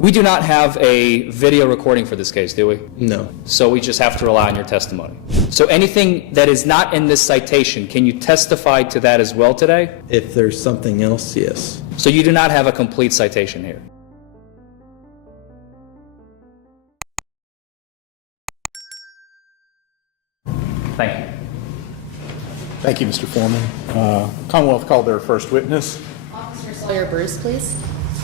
We do not have a video recording for this case, do we? No. So we just have to rely on your testimony. So anything that is not in this citation, can you testify to that as well today? If there's something else, yes. So you do not have a complete citation here. Thank you. Thank you, Mr. Forman. Commonwealth called their first witness. Officer Sawyer Bruce, please.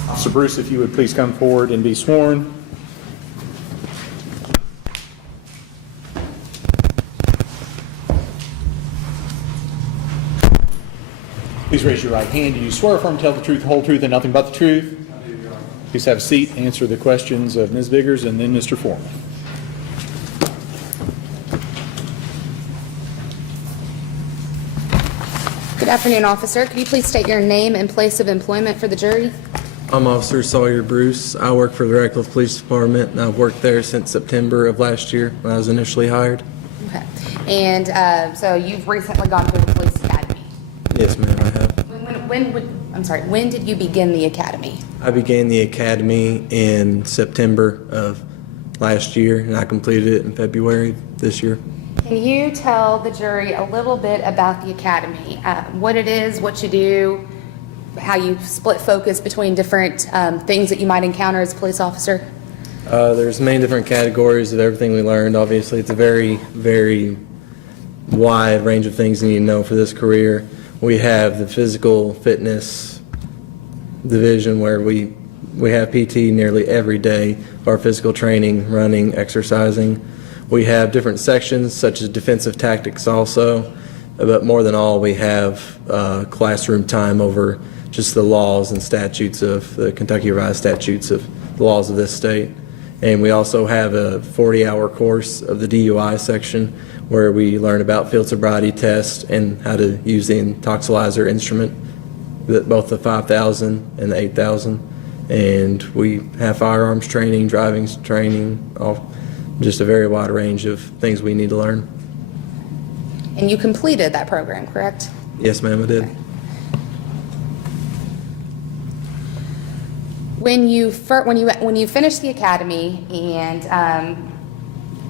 Officer Bruce, if you would please come forward and be sworn. Please raise your right hand. Do you swear or affirm to tell the truth, the whole truth, and nothing but the truth? I do, Your Honor. Please have a seat, answer the questions of Ms. Biggers and then Mr. Forman. Good afternoon, officer. Could you please state your name and place of employment for the jury? I'm Officer Sawyer Bruce. I work for the Radcliffe Police Department, and I've worked there since September of last year when I was initially hired. Okay. And so you've recently gone through the police academy. Yes, ma'am, I have. When did you begin the academy? I began the academy in September of last year, and I completed it in February this year. Can you tell the jury a little bit about the academy? What it is, what you do, how you split focus between different things that you might encounter as a police officer? There's many different categories of everything we learned. Obviously, it's a very, very wide range of things you need to know for this career. We have the physical fitness division where we have PT nearly every day, our physical training, running, exercising. We have different sections such as defensive tactics also, but more than all we have classroom time over just the laws and statutes of the Kentucky Revised Statutes of the laws of this state. And we also have a 40-hour course of the DUI section where we learn about field sobriety tests and how to use the intoxilizer instrument, both the 5,000 and the 8,000. And we have firearms training, driving training, just a very wide range of things we need to learn. And you completed that program, correct? Yes, ma'am, I did. Okay. When you finished the academy and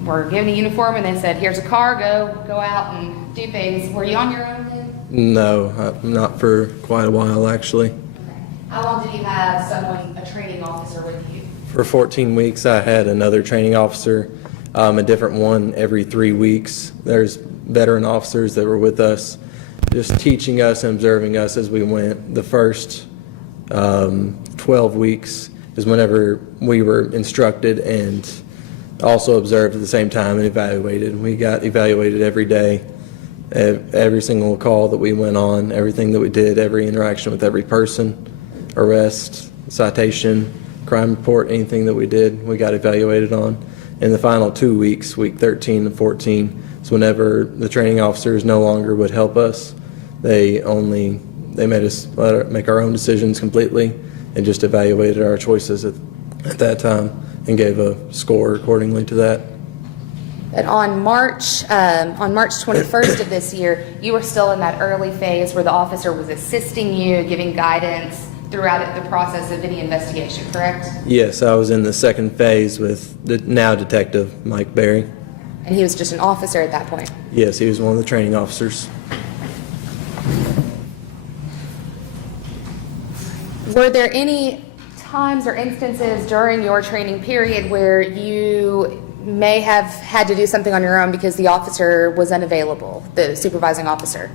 were given a uniform and they said, "Here's a car, go out and do things," were you on your own then? No, not for quite a while actually. Okay. How long did you have a training officer with you? For 14 weeks, I had another training officer, a different one every 3 weeks. There's veteran officers that were with us, just teaching us and observing us as we went. The first 12 weeks is whenever we were instructed and also observed at the same time and evaluated. We got evaluated every day, every single call that we went on, everything that we did, every interaction with every person, arrest, citation, crime report, anything that we did, we got evaluated on. In the final 2 weeks, week 13 and 14, is whenever the training officers no longer would help us. They made us make our own decisions completely and just evaluated our choices at that time and gave a score accordingly to that. But on March 21st of this year, you were still in that early phase where the officer was assisting you, giving guidance throughout the process of any investigation, correct? Yes, I was in the second phase with the now detective Mike Berry. And he was just an officer at that point? Yes, he was one of the training officers. Were there any times or instances during your training period where you may have had to do something on your own because the officer was unavailable, the supervising officer?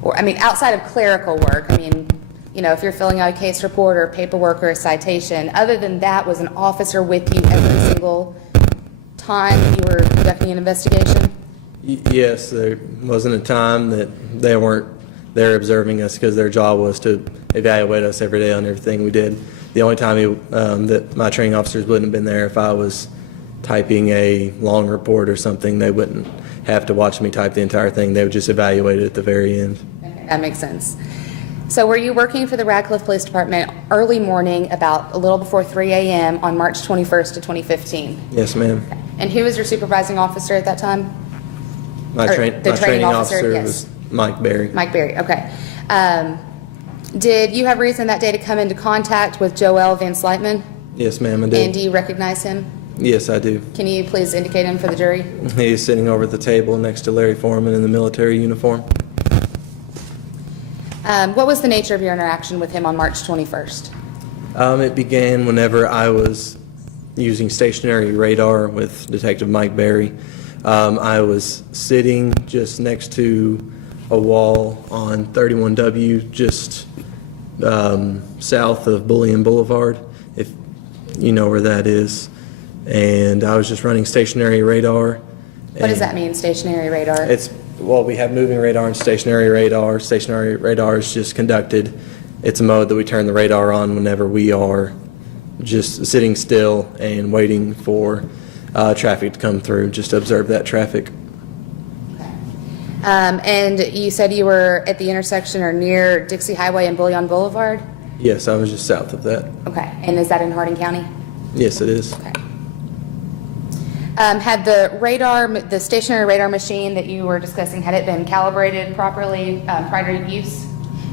Or, outside of clerical work, if you're filling out a case report or paperwork or a citation, other than that, was an officer with you every single time you were conducting an investigation? Yes, there wasn't a time that they weren't there observing us because their job was to evaluate us every day on everything we did. The only time that my training officers wouldn't have been there if I was typing a long report or something. They wouldn't have to watch me type the entire thing. They would just evaluate it at the very end. Okay, that makes sense. So were you working for the Radcliffe Police Department early morning about a little before 3 a.m. on March 21st of 2015? Yes, ma'am. Okay. And who was your supervising officer at that time? My training officer yes. was Mike Berry. Mike Berry, okay. Did you have reason that day to come into contact with Joel Van Slytman? Yes, ma'am, I And do do. you recognize him? Yes, I do. Can you please indicate him for the jury? He's sitting over at the table next to Larry Forman in the military uniform. What was the nature of your interaction with him on March 21st? It began whenever I was using stationary radar with Detective Mike Berry. I was sitting just next to a wall on 31W, just south of Bullion Boulevard, if you know where that is. And I was just running stationary radar. What does that mean, stationary radar? Well, we have moving radar and stationary radar. Stationary radar is just conducted. It's a mode that we turn the radar on whenever we are just sitting still and waiting for traffic to come through, just to observe that traffic. And you said you were at the intersection or near Dixie Highway and Bullion Boulevard? Yes, I was just south of that. Okay. And is that in Hardin County? Yes, it is. Okay. Had the radar, the stationary radar machine that you were discussing, had it been calibrated properly prior to use?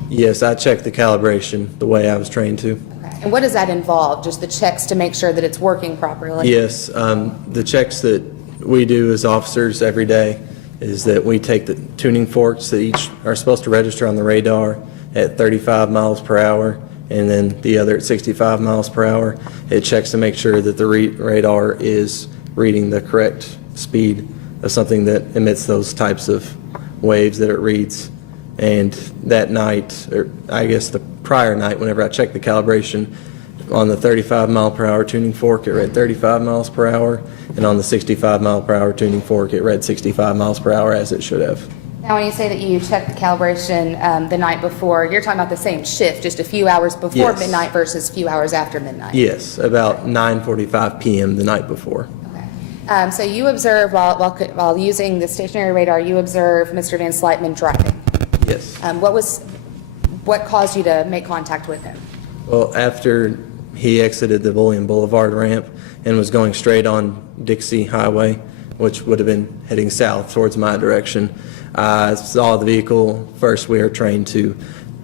Yes, I checked the calibration the way I was trained to. Okay. And what does that involve? Just the checks to make sure that it's working properly? Yes, the checks that we do as officers every day is that we take the tuning forks that each are supposed to register on the radar at 35 miles per hour, and then the other at 65 miles per hour. It checks to make sure that the radar is reading the correct speed of something that emits those types of waves that it reads. And that night, or I guess the prior night, whenever I checked the calibration, on the 35 mile per hour tuning fork, it read 35 miles per hour, and on the 65 mile per hour tuning fork, it read 65 miles per hour, as it should have. Now, when you say that you checked the calibration the night before, you're talking about the same shift, just a few hours before Yes. midnight versus a few hours after midnight? Yes, about 9:45 p.m. the night before. Okay. So you observed, while using the stationary radar, you observed Mr. Van Slytman driving. Yes. What caused you to make contact with him? Well, after he exited the Bullion Boulevard ramp and was going straight on Dixie Highway, which would have been heading south towards my direction, I saw the vehicle. First, we are trained to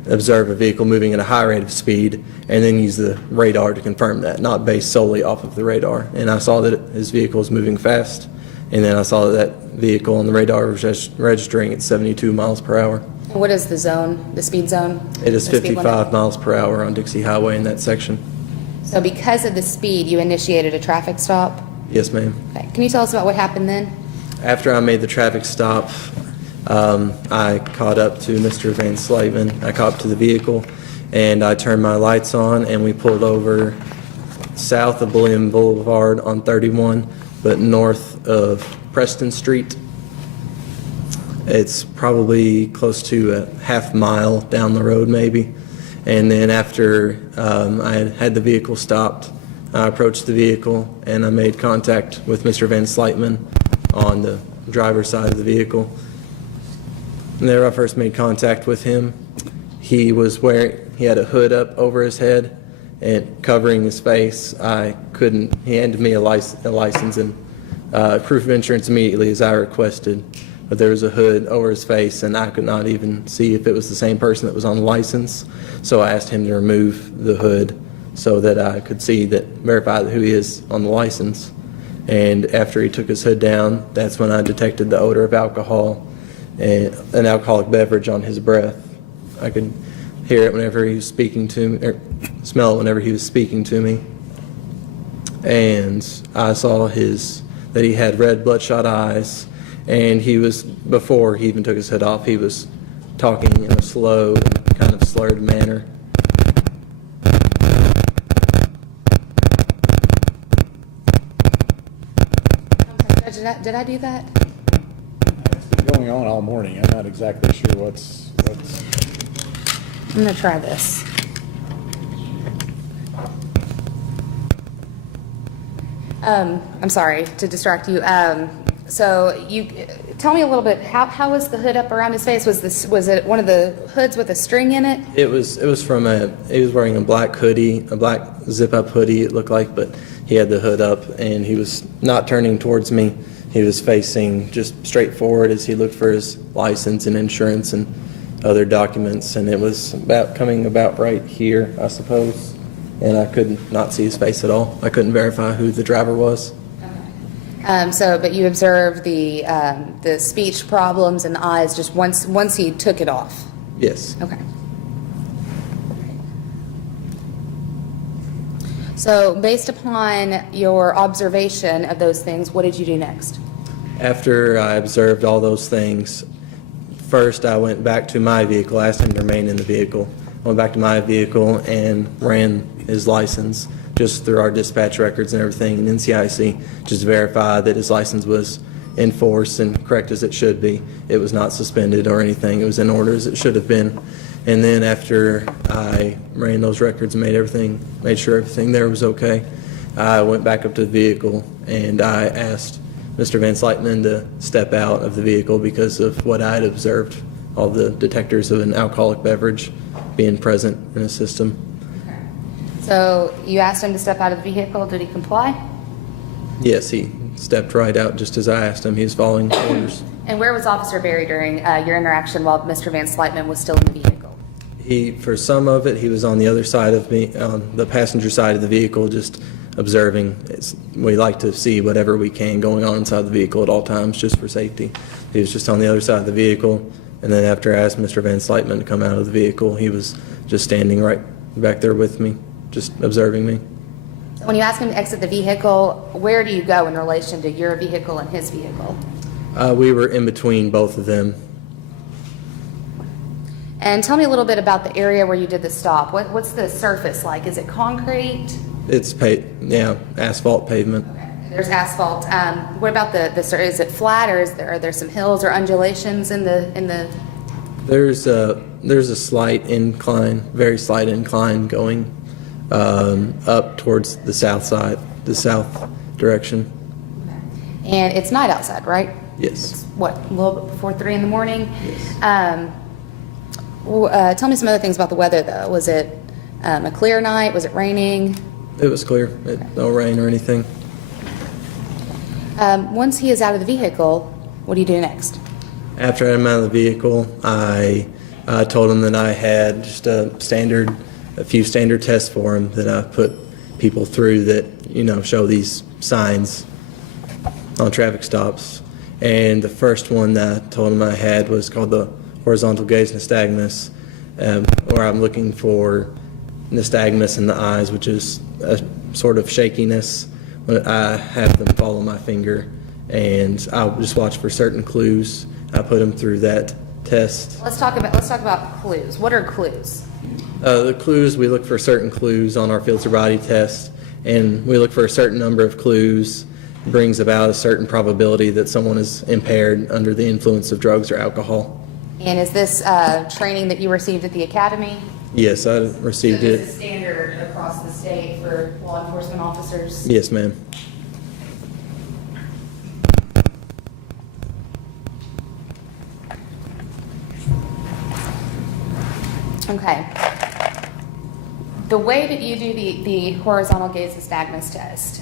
observe a vehicle moving at a high rate of speed and then use the radar to confirm that, not based solely off of the radar. And I saw that his vehicle was moving fast, and then I saw that vehicle on the radar was just registering at 72 miles per hour. And what is the zone, the speed zone? It is The speed limit? 55 miles per hour on Dixie Highway in that section. So because of the speed, you initiated a traffic stop? Yes, ma'am. Okay. Can you tell us about what happened then? After I made the traffic stop, I caught up to Mr. Van Slytman. I caught up to the vehicle, and I turned my lights on, and we pulled over south of Bullion Boulevard on 31, but north of Preston Street. It's probably close to a half mile down the road, maybe. And then after I had the vehicle stopped, I approached the vehicle, and I made contact with Mr. Van Slytman on the driver's side of the vehicle. And there I first made contact with him. He had a hood up over his head and covering his face. He handed me a license and proof of insurance immediately as I requested. But there was a hood over his face, and I could not even see if it was the same person that was on the license. So I asked him to remove the hood so that I could verify who he is on the license. And after he took his hood down, that's when I detected the odor of alcohol and an alcoholic beverage on his breath. I could hear it whenever he was speaking to me, or smell it whenever he was speaking to me. And I saw that he had red bloodshot eyes, and before he even took his hood off, he was talking in a slow, kind of slurred manner. Did I do that? It's been going on all morning. I'm not exactly sure what's. I'm going to try this. I'm sorry to distract you. So you tell me a little bit. How was the hood up around his face? Was it one of the hoods with a string in it? It was he was wearing a black hoodie, a black zip-up hoodie it looked like, but he had the hood up, and he was not turning towards me. He was facing just straight forward as he looked for his license and insurance and other documents, and it was coming about right here, I suppose. and I could not see his face at all. I couldn't verify who the driver was. But you observed the speech problems and the eyes just once he took it off? Yes. Okay. So based upon your observation of those things, what did you do next? After I observed all those things, first I went back to my vehicle. I asked him to remain in the vehicle. I went back to my vehicle and ran his license just through our dispatch records and everything in NCIC, just to verify that his license was in force and correct as it should be. It was not suspended or anything. It was in order as it should have been. And then after I ran those records and made sure everything there was okay, I went back up to the vehicle and I asked Mr. Van Slytman to step out of the vehicle because of what I had observed, all the detectors of an alcoholic beverage being present in the system. So you asked him to step out of the vehicle. Did he comply? Yes, he stepped right out just as I asked him. He was following orders. And where was Officer Berry during your interaction while Mr. Van Slytman was still in the vehicle? For some of it, he was on the other side of me, on the passenger side of the vehicle, just observing. We like to see whatever we can going on inside the vehicle at all times, just for safety. He was just on the other side of the vehicle, and then after I asked Mr. Van Slytman to come out of the vehicle, he was just standing right back there with me, just observing me. So when you ask him to exit the vehicle, where do you go in relation to your vehicle and his vehicle? We were in between both of them. And tell me a little bit about the area where you did the stop. What's the surface like? Is it concrete? It's asphalt pavement. Okay. There's asphalt. What about is it flat, or are there some hills or undulations in the? There's a slight incline, very slight incline going up towards the south side, the south direction. And it's night outside, right? Yes. It's what, a little bit before 3 in the morning? Yes. Tell me some other things about the weather, though. Was it a clear night? Was it raining? It was clear. No rain or anything. Once he is out of the vehicle, what do you do next? After I'm out of the vehicle, I told him that I had just a few standard tests for him that I put people through that, show these signs on traffic stops. And the first one that I told him I had was called the horizontal gaze nystagmus, where I'm looking for nystagmus in the eyes, which is a sort of shakiness. When I have them follow my finger, and I'll just watch for certain clues. I put them through that test. Let's talk about clues. What are clues? The clues, we look for certain clues on our filter body test, and we look for a certain number of clues. Brings about a certain probability that someone is impaired under the influence of drugs or alcohol. And is this training that you received at the academy? Yes, I received it. Is this standard across the state for law enforcement officers? Yes, ma'am. Okay. The way that you do the horizontal gaze nystagmus test,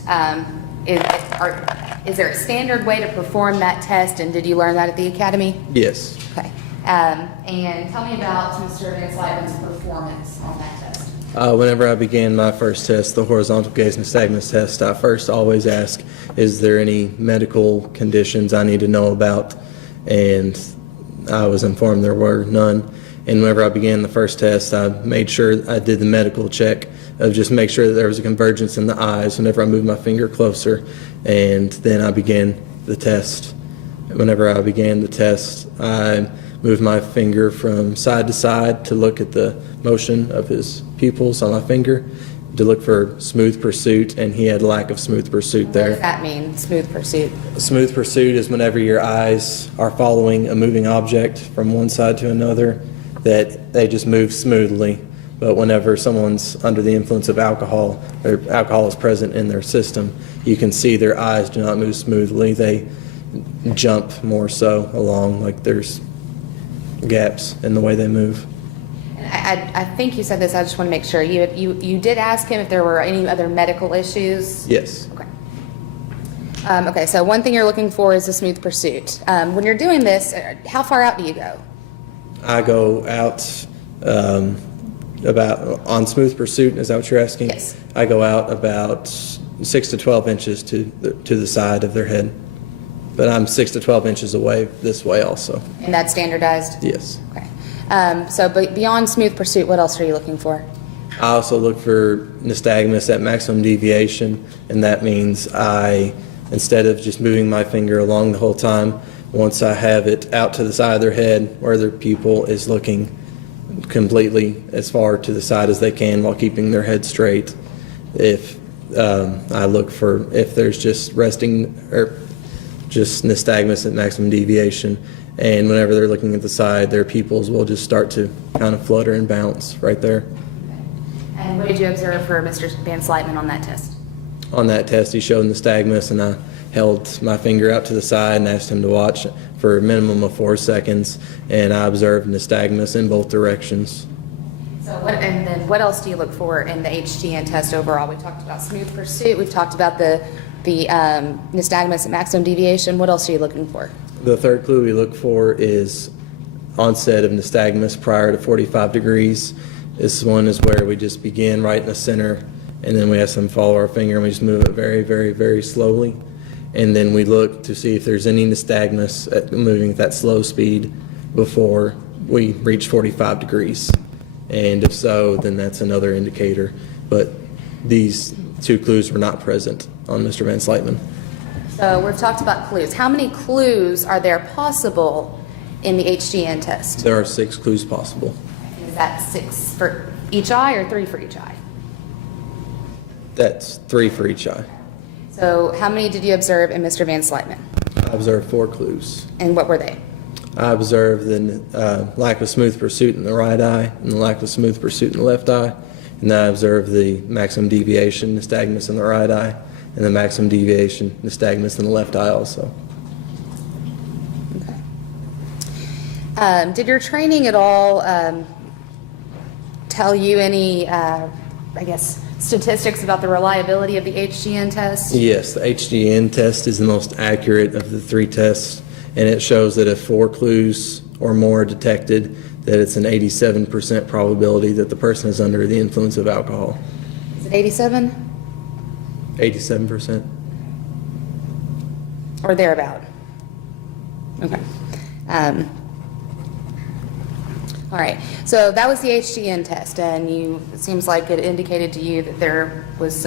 is there a standard way to perform that test, and did you learn that at the academy? Yes. Okay. And tell me about Mr. Van Slytman's performance on that test. Whenever I began my first test, the horizontal gaze nystagmus test, I first always ask, is there any medical conditions I need to know about? And I was informed there were none. And whenever I began the first test, I made sure I did the medical check of just make sure that there was a convergence in the eyes whenever I moved my finger closer. And then I began the test. Whenever I began the test, I moved my finger from side to side to look at the motion of his pupils on my finger to look for smooth pursuit, and he had lack of smooth pursuit there. What does that mean, smooth pursuit? Smooth pursuit is whenever your eyes are following a moving object from one side to another, that they just move smoothly. But whenever someone's under the influence of alcohol, or alcohol is present in their system, you can see their eyes do not move smoothly. They jump more so along, like there's gaps in the way they move. I think you said this, I just want to make sure. You did ask him if there were any other medical issues? Yes. Okay. Okay, so one thing you're looking for is a smooth pursuit. When you're doing this, how far out do you go? I go out about, on smooth pursuit, is that what you're asking? Yes. I go out about 6 to 12 inches to the side of their head. But I'm 6 to 12 inches away this way also. And that's standardized? Yes. Okay. So but beyond smooth pursuit, what else are you looking for? I also look for nystagmus at maximum deviation, and that means instead of just moving my finger along the whole time, once I have it out to the side of their head where their pupil is looking completely as far to the side as they can while keeping their head straight, if I look for if there's just resting or just nystagmus at maximum deviation, and whenever they're looking at the side, their pupils will just start to kind of flutter and bounce right there. And what did you observe for Mr. Van Slytman on that test? On that test, he showed nystagmus, and I held my finger out to the side and asked him to watch for a minimum of 4 seconds, and I observed nystagmus in both directions. So and then what else do you look for in the HGN test overall? We talked about smooth pursuit. We've talked about the nystagmus at maximum deviation. What else are you looking for? The third clue we look for is onset of nystagmus prior to 45 degrees. This one is where we just begin right in the center, and then we ask them to follow our finger, and we just move it very, very, very slowly. And then we look to see if there's any nystagmus at moving at that slow speed before we reach 45 degrees. And if so, then that's another indicator. But these two clues were not present on Mr. Van Slytman. So we've talked about clues. How many clues are there possible in the HGN test? There are 6 clues possible. Is that 6 for each eye or 3 for each eye? That's 3 for each eye. So how many did you observe in Mr. Van Slytman? I observed 4 clues. And what were they? I observed the lack of smooth pursuit in the right eye and the lack of smooth pursuit in the left eye. And then I observed the maximum deviation, nystagmus in the right eye, and the maximum deviation, nystagmus in the left eye also. Okay. Did your training at all tell you any, statistics about the reliability of the HGN test? Yes, the HGN test is the most accurate of the 3 tests, and it shows that if 4 clues or more are detected, that it's an 87% probability that the person is under the influence of alcohol. Is it 87? 87%. Or thereabout? Okay. All right, so that was the HGN test, and it seems like it indicated to you that there was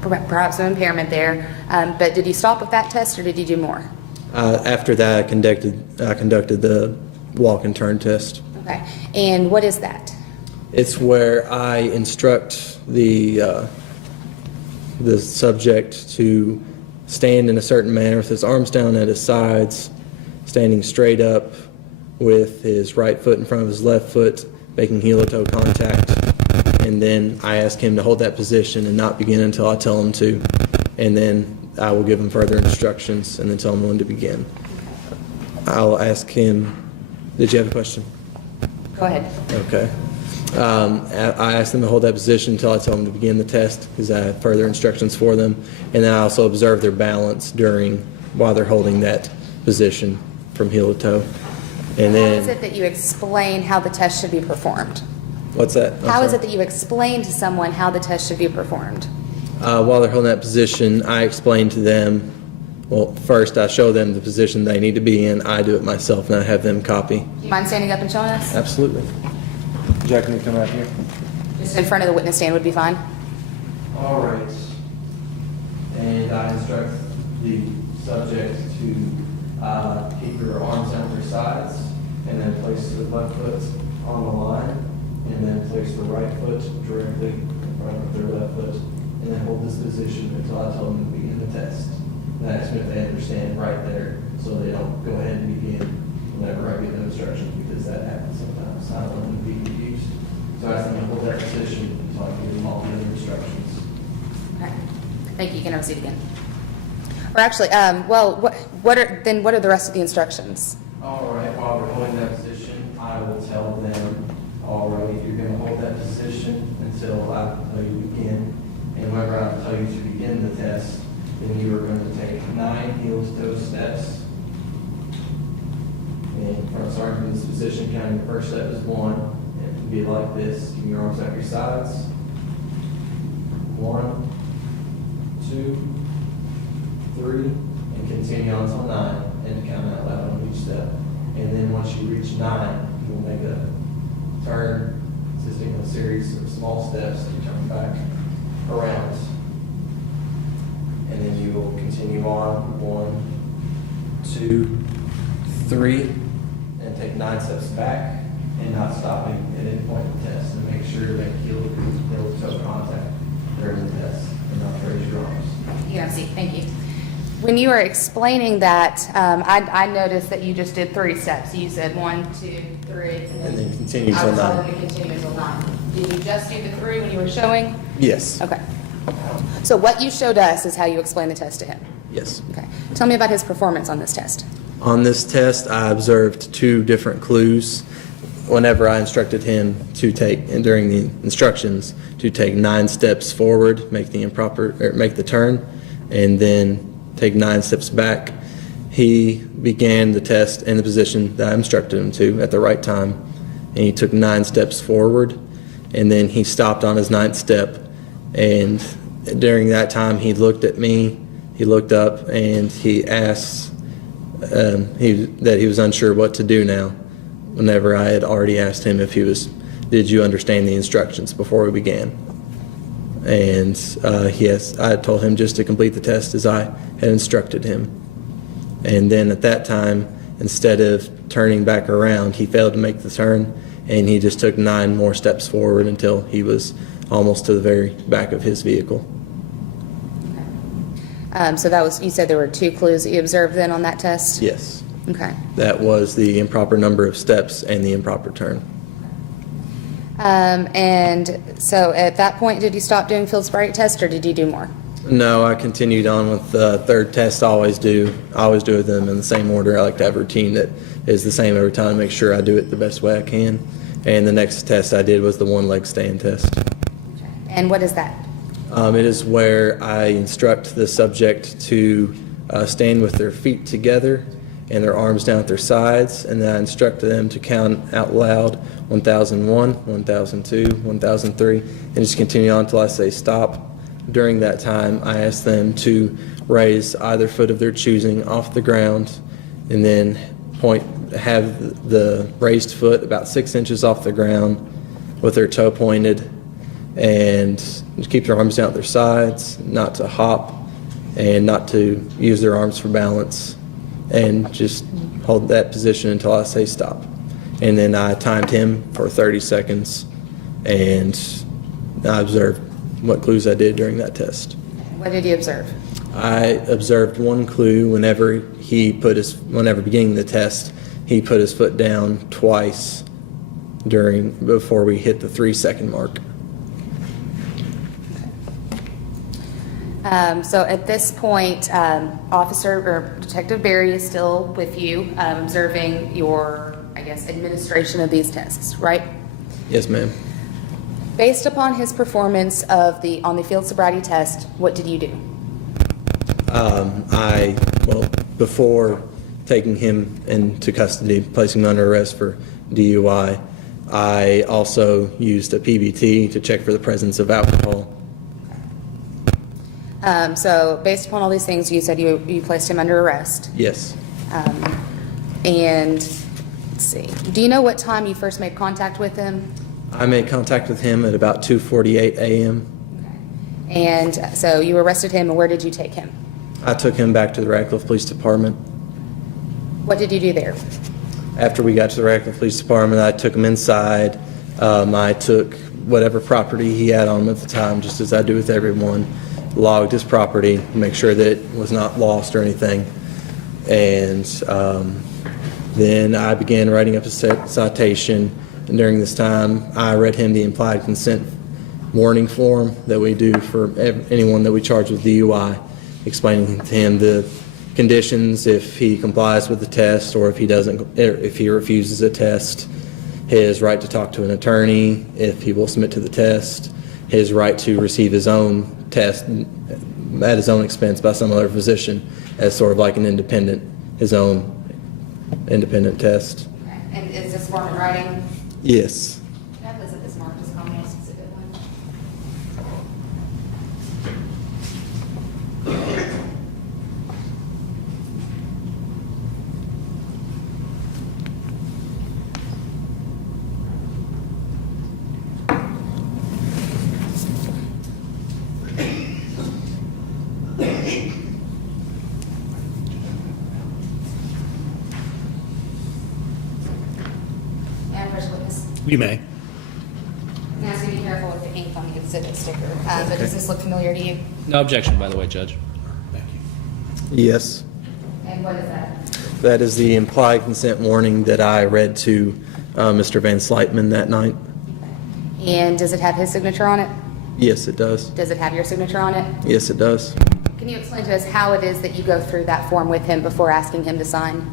perhaps some impairment there, but did you stop with that test, or did you do more? After that, I conducted the walk and turn test. Okay, and what is that? It's where I instruct the subject to stand in a certain manner with his arms down at his sides, standing straight up with his right foot in front of his left foot, making heel-to-toe contact. And then I ask him to hold that position and not begin until I tell him to. And then I will give him further instructions and then tell him when to begin. I'll ask him, did you have a question? Go ahead. Okay. I ask them to hold that position until I tell them to begin the test because I have further instructions for them. And then I also observe their balance while they're holding that position from heel to toe. And How then, is it that you explain how the test should be performed? what's that? I'm How is sorry. it that you explain to someone how the test should be performed? While they're holding that position, I explain to them, well, first I show them the position they need to be in. I do it myself, and I have them copy. Do you mind standing up and showing us? Absolutely. Jack, can you come out here? Just in front of the witness stand would be fine. All right. And I instruct the subject to keep your arms down their sides, and then place the left foot on the line, and then place the right foot directly in front of their left foot, and then hold this position until I tell them to begin the test. And I ask them if they understand right there, so they don't go ahead and begin whenever I give them instructions, because that happens sometimes. I don't want them to be confused. So I ask them to hold that position until I give them all the other instructions. Okay. Thank you. You can have a seat again. Or actually, what are the rest of the instructions? All right, while we're holding that position, I will tell them, all right, you're going to hold that position until I tell you to begin. And whenever I tell you to begin the test, then you are going to take 9 heel-to-toe steps. And starting from this position, counting the first step is 1, and to be like this. Keep your arms at your sides. 1, 2, 3, and continue on until 9, and count out loud on each step. And then once you reach 9, you will make a turn consisting of a series of small steps to jump back around. And then you will continue on 1, 2, 3, and take 9 steps back and not stopping at any point in the test. And make sure that heel to toe contact during the test and not raise your arms. Yeah, see, thank you. When you were explaining that, I noticed that you just did 3 steps. You said 1, 2, 3, And then continue I till was 9. told to continue until 9. Did you just do the 3 when you were showing? Yes. Okay. So what you showed us is how you explained the test to him. Yes. Okay. Tell me about his performance on this test. On this test, I observed 2 different clues whenever I instructed him to take, and during the instructions, to take 9 steps forward, make the turn, and then take 9 steps back. He began the test in the position that I instructed him to at the right time, and he took 9 steps forward, and then he stopped on his 9th step, and during that time he looked at me, he looked up, and he asked that he was unsure what to do now, whenever I had already asked him if did you understand the instructions before we began? And yes, I told him just to complete the test as I had instructed him. And then at that time, instead of turning back around, he failed to make the turn, and he just took 9 more steps forward until he was almost to the very back of his vehicle. So that was, you said there were 2 clues that you observed then on that test? Yes. Okay. That was the improper number of steps and the improper turn. And so at that point, did you stop doing field sobriety tests, or did you do more? No, I continued on with the 3rd test. I always do them in the same order. I like to have a routine that is the same every time, make sure I do it the best way I can. And the next test I did was the 1-leg stand test. And what is that? It is where I instruct the subject to stand with their feet together and their arms down at their sides, and then I instruct them to count out loud 1001, 1002, 1003, and just continue on until I say stop. During that time, I ask them to raise either foot of their choosing off the ground, and then have the raised foot about 6 inches off the ground with their toe pointed, and just keep their arms down at their sides, not to hop, and not to use their arms for balance, and just hold that position until I say stop. And then I timed him for 30 seconds, and I observed what clues I did during that test. What did you observe? I observed 1 clue whenever beginning the test, he put his foot down twice before we hit the 3-second mark. So at this point, Officer or Detective Berry is still with you, observing your, I guess, administration of these tests, right? Yes, ma'am. Based upon his performance on the field sobriety test, what did you do? Before taking him into custody, placing him under arrest for DUI, I also used a PBT to check for the presence of alcohol. So based upon all these things, you said you placed him under arrest. Yes. And let's see, do you know what time you first made contact with him? I made contact with him at about 2:48 a.m. And so you arrested him, and where did you take him? I took him back to the Radcliffe Police Department. What did you do there? After we got to the Radcliffe Police Department, I took him inside. I took whatever property he had on him at the time, just as I do with everyone, logged his property, make sure that it was not lost or anything. And then I began writing up a citation. And during this time, I read him the implied consent warning form that we do for anyone that we charge with DUI, explaining to him the conditions if he complies with the test, or if he refuses a test, his right to talk to an attorney if he will submit to the test, his right to receive his own test at his own expense by some other physician as sort of like his own independent test. And is this form in writing? Yes. Can I have You may. Now, so be careful with the ink on the exhibit sticker. But does this look familiar to you? No objection, by the way, Judge. Thank you. Yes. And what is that? That is the implied consent warning that I read to Mr. Van Slytman that night. And does it have his signature on it? Yes, it does. Does it have your signature on it? Yes, it does. Can you explain to us how it is that you go through that form with him before asking him to sign?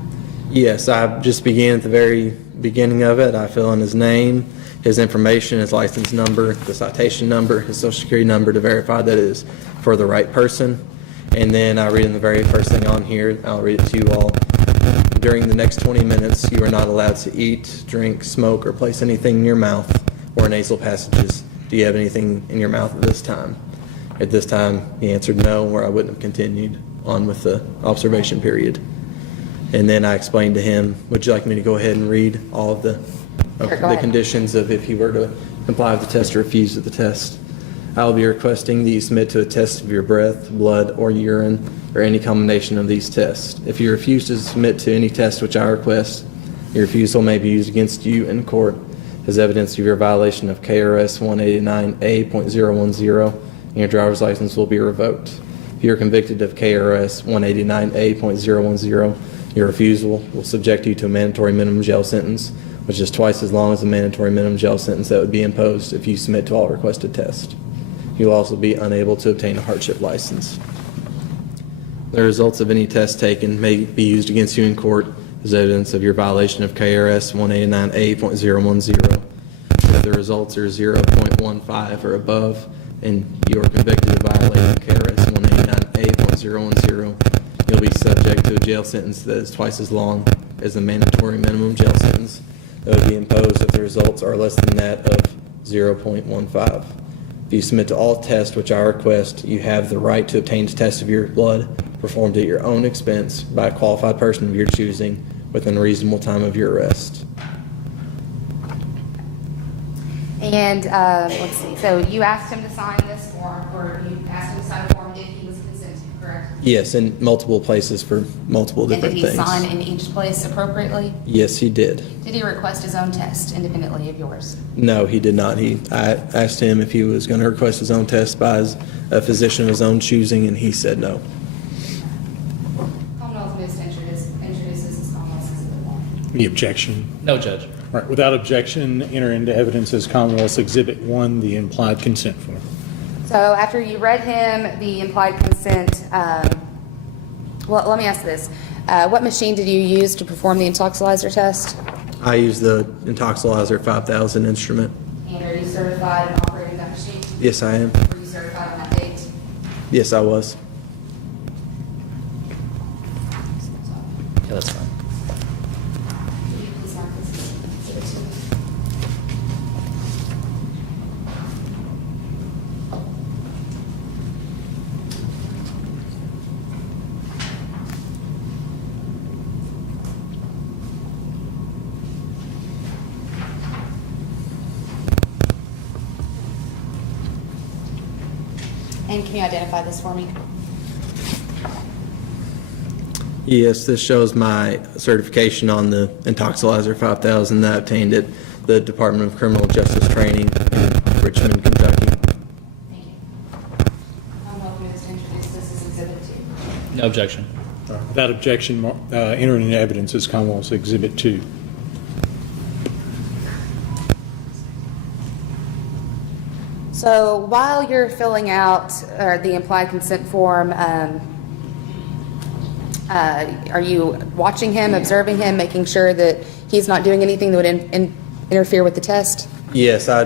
Yes, I just began at the very beginning of it. I fill in his name, his information, his license number, the citation number, his social security number to verify that it is for the right person. And then I read in the very first thing on here, I'll read it to you all. During the next 20 minutes, you are not allowed to eat, drink, smoke, or place anything in your mouth or nasal passages. Do you have anything in your mouth at this time? At this time, he answered no, or I wouldn't have continued on with the observation period. And then I explained to him, would you like me to go ahead and read all of Sure, go the ahead. conditions of if he were to comply with the test or refuse of the test? I will be requesting that you submit to a test of your breath, blood, or urine, or any combination of these tests. If you refuse to submit to any test which I request, your refusal may be used against you in court as evidence of your violation of KRS 189A.010, and your driver's license will be revoked. If you are convicted of KRS 189A.010, your refusal will subject you to a mandatory minimum jail sentence, which is twice as long as the mandatory minimum jail sentence that would be imposed if you submit to all requested tests. You will also be unable to obtain a hardship license. The results of any test taken may be used against you in court as evidence of your violation of KRS 189A.010. If the results are 0.15 or above and you are convicted of violating KRS 189A.010, you'll be subject to a jail sentence that is twice as long as the mandatory minimum jail sentence that would be imposed if the results are less than that of 0.15. If you submit to all tests which I request, you have the right to obtain a test of your blood performed at your own expense by a qualified person of your choosing within a reasonable time of your arrest. And let's see, so you asked him to sign this form, or you asked him to sign a form if he was consenting, correct? Yes, in multiple places for multiple And did different he things. sign in each place appropriately? Yes, he did. Did he request his own test independently of yours? No, he did not. I asked him if he was going to request his own test by a physician of his own choosing, and he said no. Commonwealth moves to introduce this as Commonwealth's Exhibit 1. Any objection? No, Judge. All right, without objection, enter into evidence as Commonwealth's Exhibit 1, the implied consent form. So after you read him the implied consent, well, let me ask this. What machine did you use to perform the intoxilizer test? I used the Intoxilizer 5000 instrument. And are you certified in operating that machine? Yes, I am. Were you certified on that date? Yes, I was. Yeah, that's fine. Will you please mark this as Exhibit 2? And can you identify this for me? Yes, this shows my certification on the Intoxilizer 5000 that I obtained at the Department of Criminal Justice Training in Richmond, Kentucky. Thank you. Commonwealth moves to introduce this as Exhibit 2. No objection. Without objection, enter into evidence as Commonwealth's Exhibit 2. So while you're filling out the implied consent form, are you watching him, observing him, making sure that he's not doing anything that would interfere with the test? Yes, I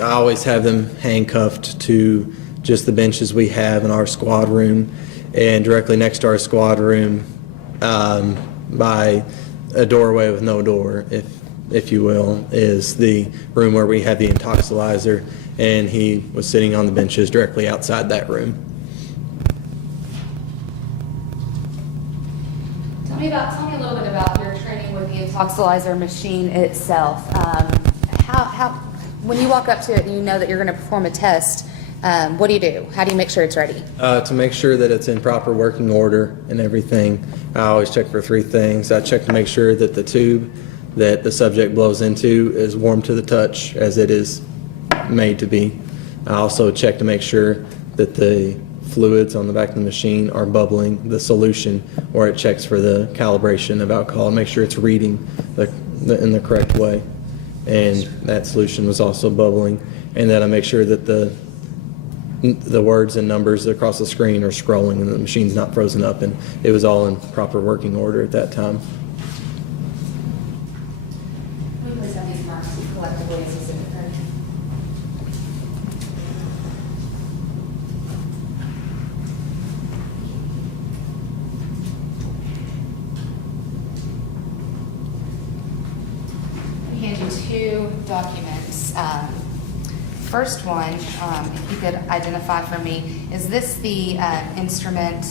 always have them handcuffed to just the benches we have in our squad room, and directly next to our squad room, by a doorway with no door, if you will, is the room where we have the intoxilizer, and he was sitting on the benches directly outside that room. Tell me a little bit about your training with the intoxilizer machine itself. When you walk up to it and you know that you're going to perform a test, what do you do? How do you make sure it's ready? To make sure that it's in proper working order and everything, I always check for three things. I check to make sure that the tube that the subject blows into is warm to the touch as it is made to be. I also check to make sure that the fluids on the back of the machine are bubbling the solution, or it checks for the calibration of alcohol, make sure it's reading in the correct way. And that solution was also bubbling. And then I make sure that the words and numbers across the screen are scrolling and the machine's not frozen up, and it was all in proper working order at that time. We please have these marks collectively as a signature. We hand you two documents. First one, if you could identify for me, is this the instrument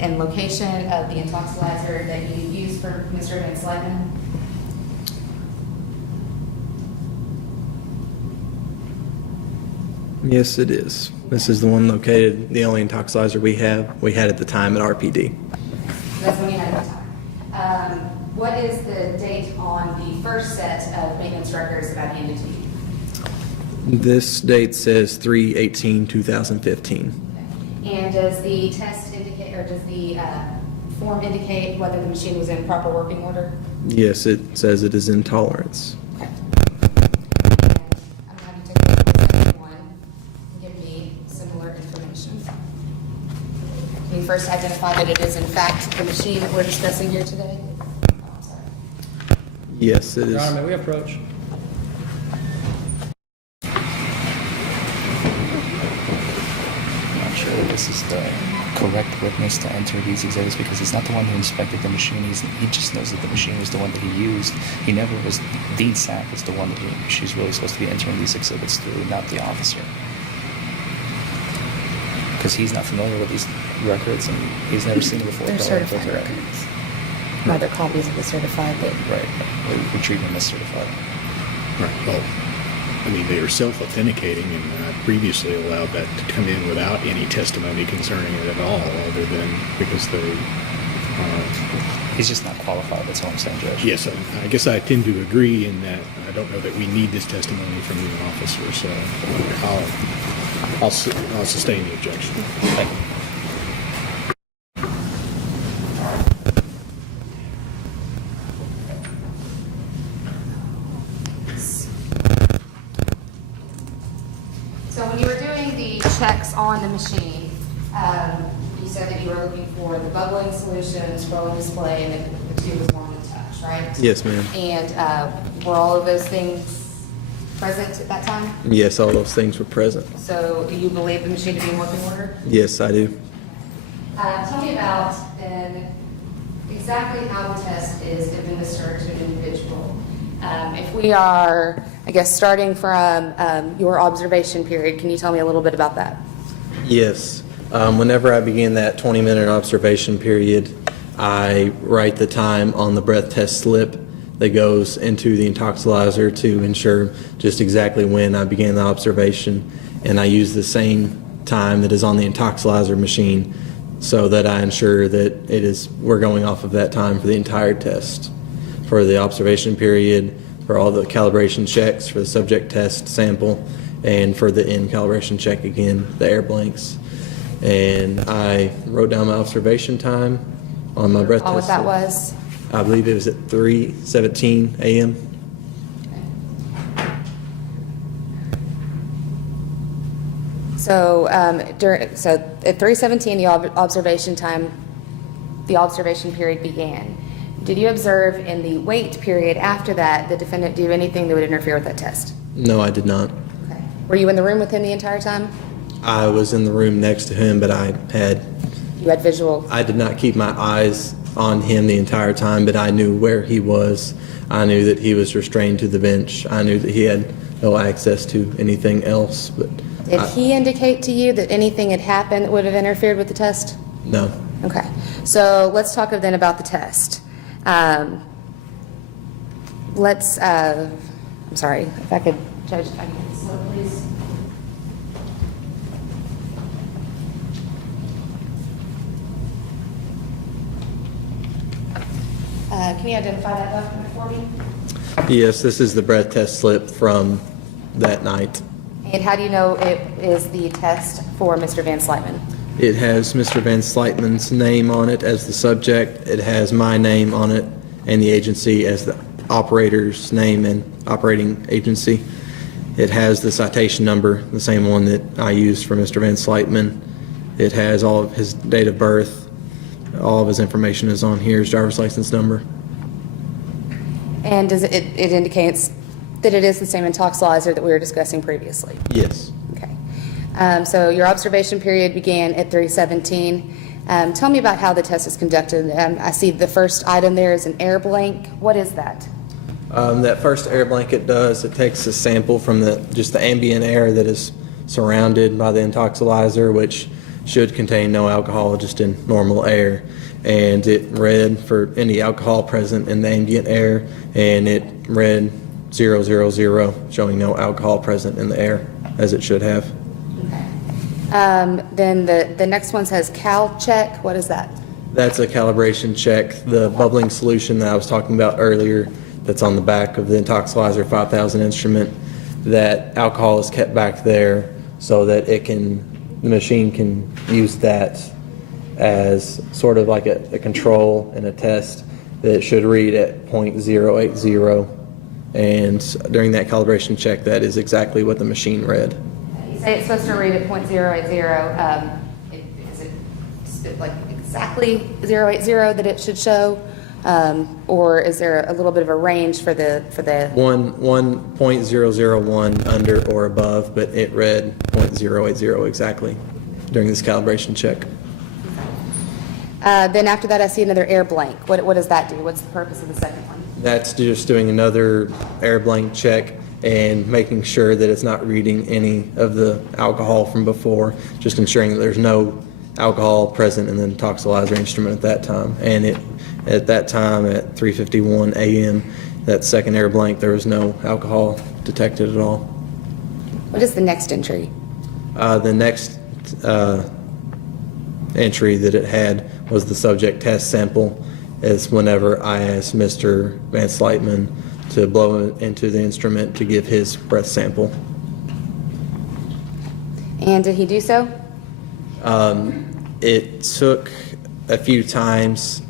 and location of the intoxilizer that you used for Mr. Van Slyman? Yes, it is. This is the one located, the only intoxilizer we had at the time at RPD. That's when you had the time. What is the date on the first set of maintenance records that I handed to you? This date says 3/18/2015. And does the test indicate, or does the form indicate whether the machine was in proper working order? Yes, it says it is in tolerance. Okay. And I'm going to take a look at the second one and give me similar information. Can you first identify that it is in fact the machine that we're discussing here today? Oh, I'm sorry. Yes, it Your is. Honor, may we approach? I'm not sure that this is the correct witness to enter these exhibits because he's not the one who inspected the machine. He just knows that the machine was the one that he used. He never was. Dean Sack is the one that she's really supposed to be entering these exhibits through, not the officer. Because he's not familiar with these records and he's never seen it before. They're Probably certified filter it. records. Well, they're copies of the certified, but Right. We treat them as certified. Right, well, I mean, they are self-authenticating, and I previously allowed that to come in without any testimony concerning it at all, other than because they, He's just not qualified. That's all I'm saying, Judge. yes, I guess I tend to agree in that I don't know that we need this testimony from the officer, so I'll sustain the objection. Thank you. so when you were doing the checks on the machine, you said that you were looking for the bubbling solution, scrolling display, and that the tube was warm to touch, right? Yes, ma'am. And were all of those things present at that time? Yes, all those things were present. So you believe the machine to be in working order? Yes, I do. Tell me about then exactly how the test is administered to an individual. If we are, I guess, starting from your observation period, can you tell me a little bit about that? Yes. Whenever I begin that 20-minute observation period, I write the time on the breath test slip that goes into the intoxilizer to ensure just exactly when I began the observation. And I use the same time that is on the intoxilizer machine so that I ensure that we're going off of that time for the entire test. For the observation period, for all the calibration checks, for the subject test sample, and for the end calibration check again, the air blanks. And I wrote down my observation time on my breath All what test that slip. was? I believe it was at 3:17 a.m. So so at 3:17, the observation period began. Did you observe in the wait period after that the defendant do anything that would interfere with that test? No, I did not. Okay. Were you in the room with him the entire time? I was in the room next to him, but You had visual. I did not keep my eyes on him the entire time, but I knew where he was. I knew that he was restrained to the bench. I knew that he had no access to anything else, but Did he indicate to you that anything had happened that would have interfered with the test? no. Okay, so let's talk then about the test. I'm sorry, if I could, Judge, if I could get slow, please. Can you identify that document for for me? Yes, this is the breath test slip from that night. And how do you know it is the test for Mr. Van Slytman? It has Mr. Van Slytman's name on it as the subject. It has my name on it and the agency as the operator's name and operating agency. It has the citation number, the same one that I used for Mr. Van Slytman. It has all of his date of birth. All of his information is on here, his driver's license number. And does it indicates that it is the same intoxilizer that we were discussing previously? Yes. Okay. So your observation period began at 3:17. Tell me about how the test is conducted. I see the first item there is an air blank. What is that? That first air blanket does, it takes a sample from just the ambient air that is surrounded by the intoxilizer, which should contain no alcohol, just in normal air. And it read for any alcohol present in the ambient air, and it read 000, showing no alcohol present in the air, as it should have. Then the next one says cal check. What is that? That's a calibration check. The bubbling solution that I was talking about earlier, that's on the back of the Intoxilizer 5000 instrument, that alcohol is kept back there so that the machine can use that as sort of like a control and a test that it should read at .080. And during that calibration check, that is exactly what the machine read. You say it's supposed to read at .080. Is it like exactly 080 that it should show? Or is there a little bit of a range for the 1.001 under or above, but it read .080 exactly during this calibration check. Then after that, I see another air blank. What does that do? What's the purpose of the second one? That's just doing another air blank check and making sure that it's not reading any of the alcohol from before, just ensuring that there's no alcohol present in the intoxilizer instrument at that time. And at that time, at 3:51 a.m., that second air blank, there was no alcohol detected at all. What is the next entry? The next entry that it had was the subject test sample. Is whenever I asked Mr. Van Slytman to blow into the instrument to give his breath sample. And did he do so? It took a few times.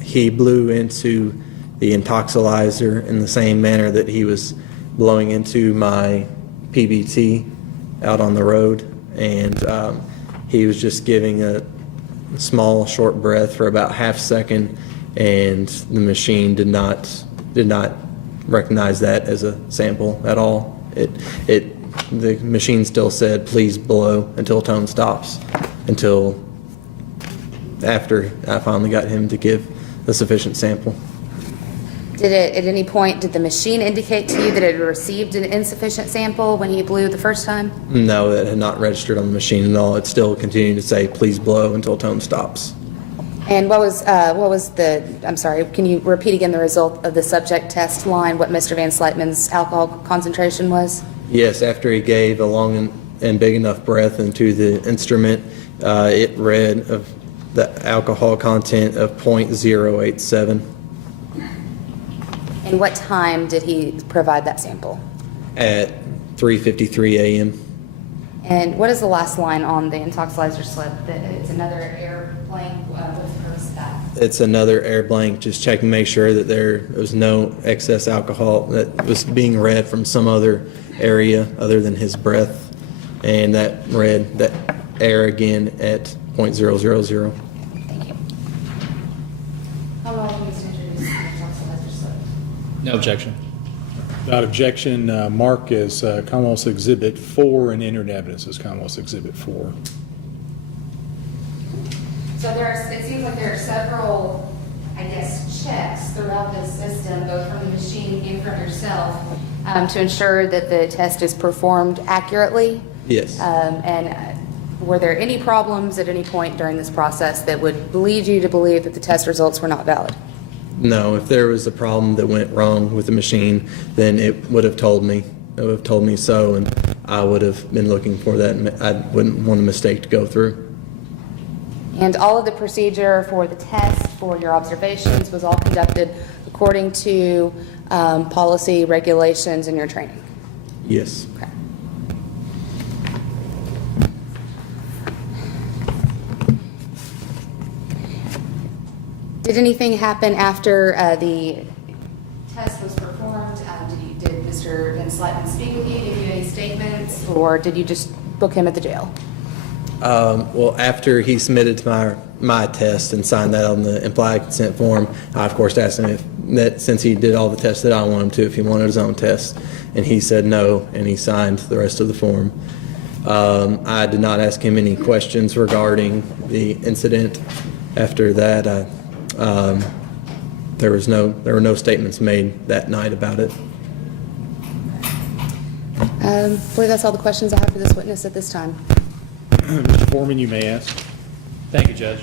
He blew into the intoxilizer in the same manner that he was blowing into my PBT out on the road, and he was just giving a small, short breath for about half a second, and the machine did not recognize that as a sample at all. The machine still said, "Please blow until tone stops," until after I finally got him to give a sufficient sample. Did it, at any point, did the machine indicate to you that it had received an insufficient sample when he blew the first time? No, that had not registered on the machine at all. It still continued to say, "Please blow until tone stops." And what was the, I'm sorry, can you repeat again the result of the subject test line, what Mr. Van Slytman's alcohol concentration was? Yes, after he gave a long and big enough breath into the instrument, it read of the alcohol content of .087. And what time did he provide that sample? At 3:53 a.m. And what is the last line on the intoxilizer slip? That it's another air blank. What's the purpose of that? It's another air blank, just checking, make sure that there was no excess alcohol that was being read from some other area other than his breath, and that read that air again at .000. Thank you. How long will you introduce the intoxilizer slip? No objection. Without objection, mark as Commonwealth's Exhibit 4 and entered evidence as Commonwealth's Exhibit 4. So it seems like there are several, I guess, checks throughout this system, both from the machine and from yourself, to ensure that the test is performed accurately. Yes. And were there any problems at any point during this process that would lead you to believe that the test results were not valid? No, if there was a problem that went wrong with the machine, then it would have told me. It would have told me so, and I would have been looking for that, and I wouldn't want a mistake to go through. And all of the procedure for the test, for your observations, was all conducted according to policy, regulations, and your training? Yes. Okay. Did anything happen after the test was performed? Did Mr. Van Slyten speak with you, give you any statements, or did you just book him at the jail? Well, after he submitted to my test and signed that on the implied consent form, I of course asked him if that, since he did all the tests that I wanted him to, if he wanted his own test, and he said no, and he signed the rest of the form. I did not ask him any questions regarding the incident. After that, there were no statements made that night about it. I believe that's all the questions I have for this witness at this time. Mr. Forman, you may ask. Thank you, Judge.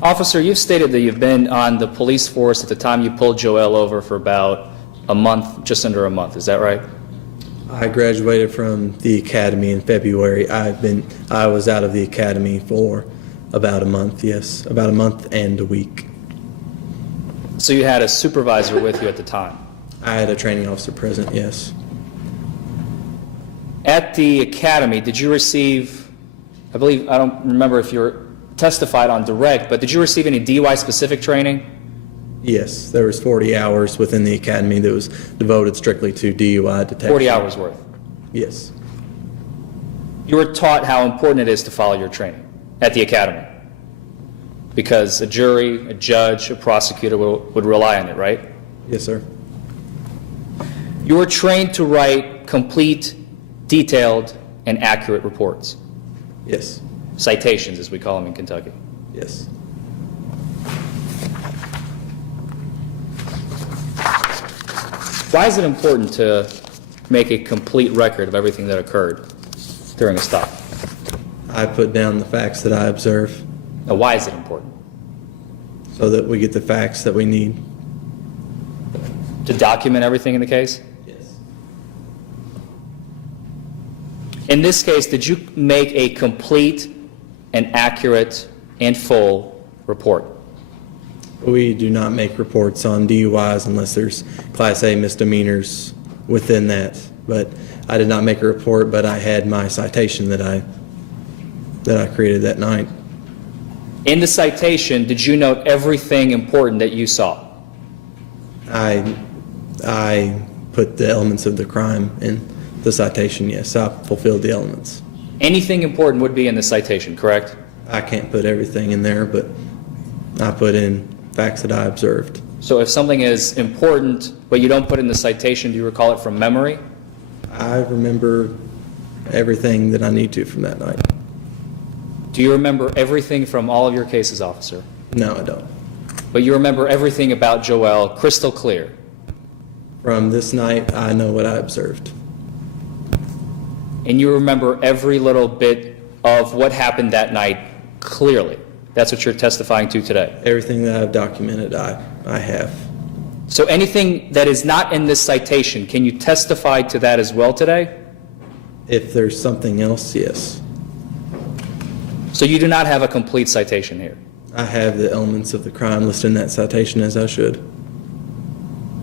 Officer, you've stated that you've been on the police force at the time you pulled Joel over for about a month, just under a month. Is that right? I graduated from the academy in February. I was out of the academy for about a month, yes, about a month and a week. So you had a supervisor with you at the time? I had a training officer present, yes. At the academy, did you receive, I believe, I don't remember if you were testified on direct, but did you receive any DUI specific training? Yes, there was 40 hours within the academy that was devoted strictly to DUI detection. 40 hours worth. Yes. You were taught how important it is to follow your training at the academy, because a jury, a judge, a prosecutor would rely on it, right? Yes, sir. You were trained to write complete, detailed, and accurate reports. Yes. Citations, as we call them in Kentucky. Yes. Why is it important to make a complete record of everything that occurred during a stop? I put down the facts that I observe Now, why is it important? so that we get the facts that we need. To document everything in the case? Yes. In this case, did you make a complete and accurate and full report? We do not make reports on DUIs unless there's Class A misdemeanors within that. But I did not make a report, but I had my citation that I created that night. In the citation, did you note everything important that you saw? I put the elements of the crime in the citation, yes. I fulfilled the elements. Anything important would be in the citation, correct? I can't put everything in there, but I put in facts that I observed. So if something is important, but you don't put in the citation, do you recall it from memory? I remember everything that I need to from that night. Do you remember everything from all of your cases, officer? No, I don't. But you remember everything about Joel crystal clear? From this night, I know what I observed. And you remember every little bit of what happened that night clearly? That's what you're testifying to today? Everything that I've documented, I have. So anything that is not in this citation, can you testify to that as well today? If there's something else, yes. So you do not have a complete citation here? I have the elements of the crime listed in that citation as I should.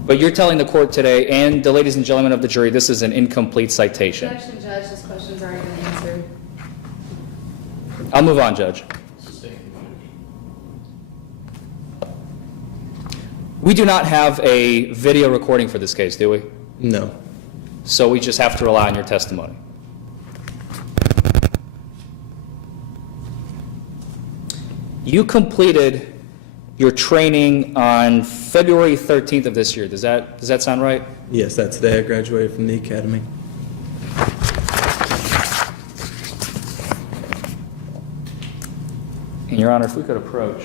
But you're telling the court today, and the ladies and gentlemen of the jury, this is an incomplete citation. Objection, Judge. This question's already been answered. I'll move on, Judge. We do not have a video recording for this case, do we? No. So we just have to rely on your testimony. You completed your training on February 13th of this year. Does that sound right? Yes, that's the day I graduated from the academy. And Your Honor, if we could approach.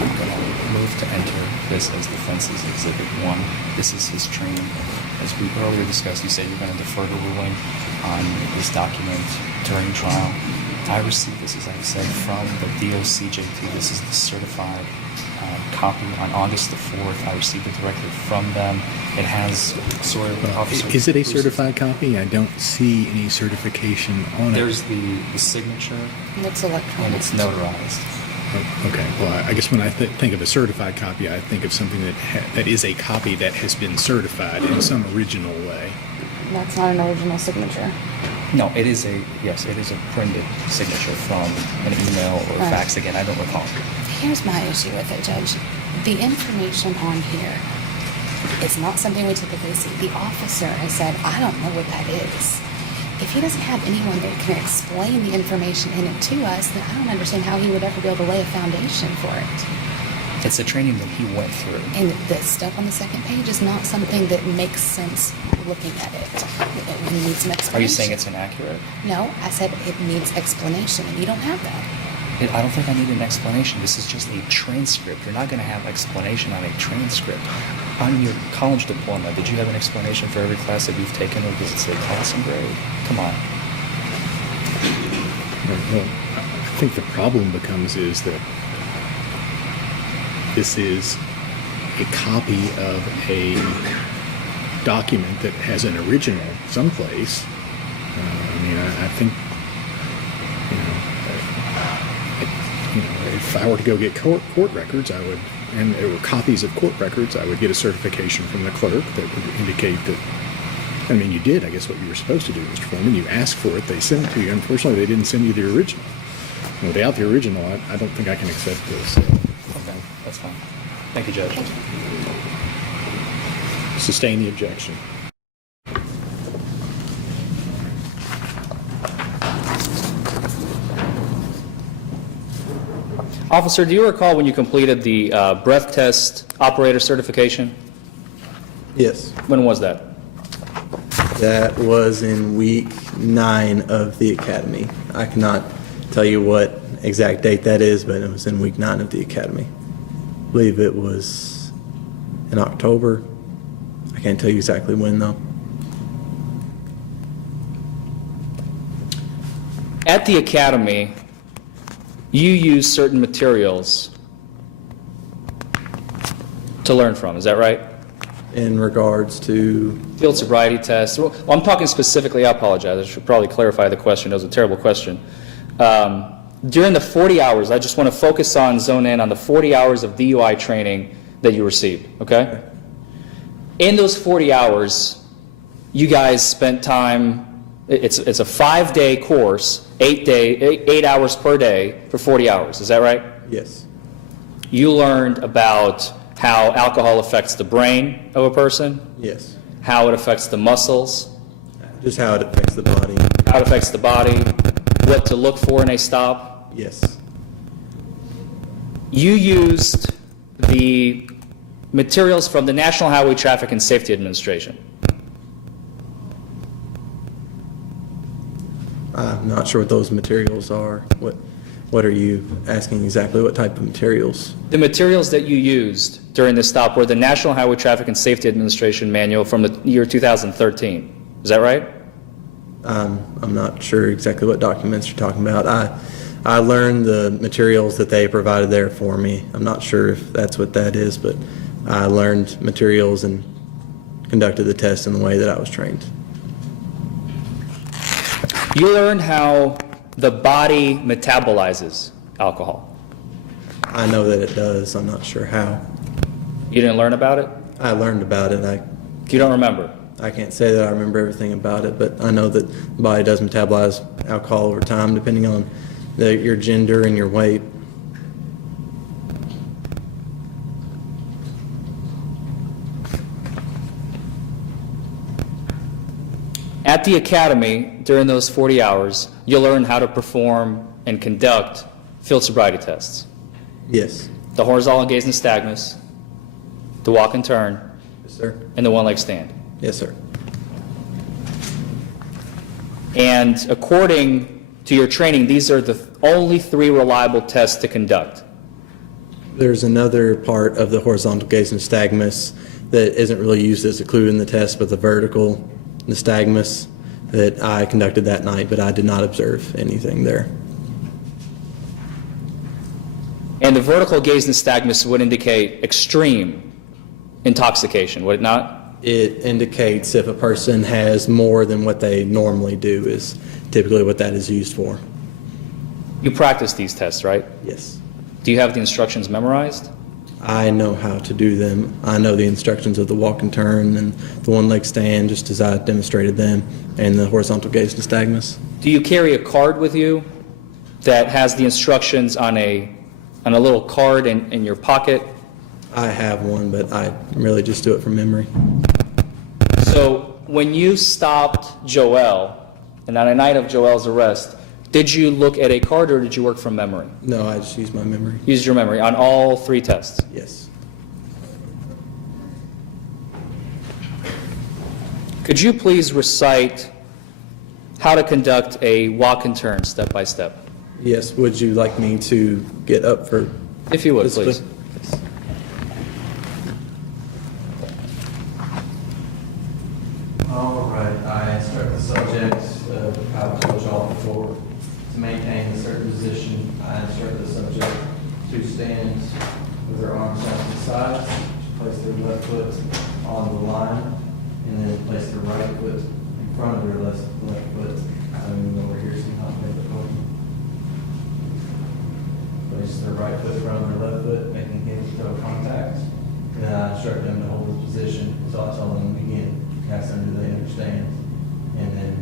I'm going to move to enter this as defense's Exhibit 1. This is his training. As we earlier discussed, you said you're going to defer to ruling on this document during trial. I received this, as I said, from the DOCJT. This is the certified copy on August the 4th. I received it directly from them. It has sort of officer... Is it a certified copy? I don't see any certification on it. There's the signature, And it's and electronic. it's notarized. Oh, okay. Well, I guess when I think of a certified copy, I think of something that is a copy that has been certified in some original way. That's not an original signature. No, it is a printed signature from an email or Right. fax. Again, I don't recall. Here's my issue with it, Judge. The information on here is not something we typically see. The officer has said, I don't know what that is. If he doesn't have anyone that can explain the information in it to us, then I don't understand how he would ever be able to lay a foundation for it. It's a training that he went through. And the stuff on the second page is not something that makes sense looking at it. It needs some explanation. Are you saying it's inaccurate? No, I said it needs explanation, and you don't have that. I don't think I need an explanation. This is just a transcript. You're not going to have explanation on a transcript. On your college diploma, did you have an explanation for every class that you've taken, or does it say class and grade? Come on. Well, I think the problem becomes is that this is a copy of a document that has an original someplace. I think, if I were to go get court records, and there were copies of court records, I would get a certification from the clerk that would indicate that. You did, I guess, what you were supposed to do, Mr. Forman. You asked for it, they sent it to you. Unfortunately, they didn't send you the original. And without the original, I don't think I can accept this. Okay, that's fine. Thank you, Judge. Sustain the objection. Officer, do you recall when you completed the breath test operator certification? Yes, When was that? that was in week 9 of the academy. I cannot tell you what exact date that is, but it was in week 9 of the academy. I believe it was in October. I can't tell you exactly when, though. At the academy, you use certain materials to learn from, is that right? In regards to, Field sobriety tests. Well, I'm talking specifically, I apologize, I should probably clarify the question, it was a terrible question. During the 40 hours, I just want to focus on, zone in on the 40 hours of DUI training that you received, okay? In those 40 hours, you guys spent time, it's a 5-day course, 8 hours per day for 40 hours, is that right? yes, You learned about how alcohol affects the brain of a person, yes, how it affects the muscles, just how it affects the body, how it affects the body, what to look for in a stop. yes, You used the materials from the National Highway Traffic and Safety Administration. I'm not sure what those materials are. What are you asking exactly? What type of materials? The materials that you used during this stop were the National Highway Traffic and Safety Administration manual from the year 2013. Is that right? I'm not sure exactly what documents you're talking about. I learned the materials that they provided there for me. I'm not sure if that's what that is, but I learned materials and conducted the test in the way that I was trained. You learned how the body metabolizes alcohol. I know that it does. I'm not sure how. You didn't learn about it? I learned about it. You don't remember? I can't say that I remember everything about it, but I know that the body does metabolize alcohol over time, depending on your gender and your weight. At the academy, during those 40 hours, you'll learn how to perform and conduct field sobriety tests. Yes. The horizontal gaze nystagmus, the walk and turn, Yes, sir. and the one-leg stand. Yes, sir. And according to your training, these are the only 3 reliable tests to conduct. There's another part of the horizontal gaze nystagmus that isn't really used as a clue in the test, but the vertical nystagmus that I conducted that night, but I did not observe anything there. And the vertical gaze nystagmus would indicate extreme intoxication, would it not? It indicates if a person has more than what they normally do is typically what that is used for. You practice these tests, right? Yes. Do you have the instructions memorized? I know how to do them. I know the instructions of the walk and turn and the one-leg stand, just as I demonstrated them, and the horizontal gaze nystagmus. Do you carry a card with you that has the instructions on a little card in your pocket? I have one, but I really just do it from memory. So when you stopped Joel, and on a night of Joel's arrest, did you look at a card or did you work from memory? No, I just use my memory. Use your memory on all 3 tests. Yes. Could you please recite how to conduct a walk and turn step by step? Yes. Would you like me to get up for If you would, this? please. All right. I instruct the subject, how I told y'all before, to maintain a certain position. I instruct the subject to stand with their arms out to the sides, to place their left foot on the line, and then place their right foot in front of their left foot. I don't even know where here's not made the point. Place their right foot in front of their left foot, making heel-toe contact. And then I instruct them to hold this position until I tell them to begin. Ask them, do they understand? And then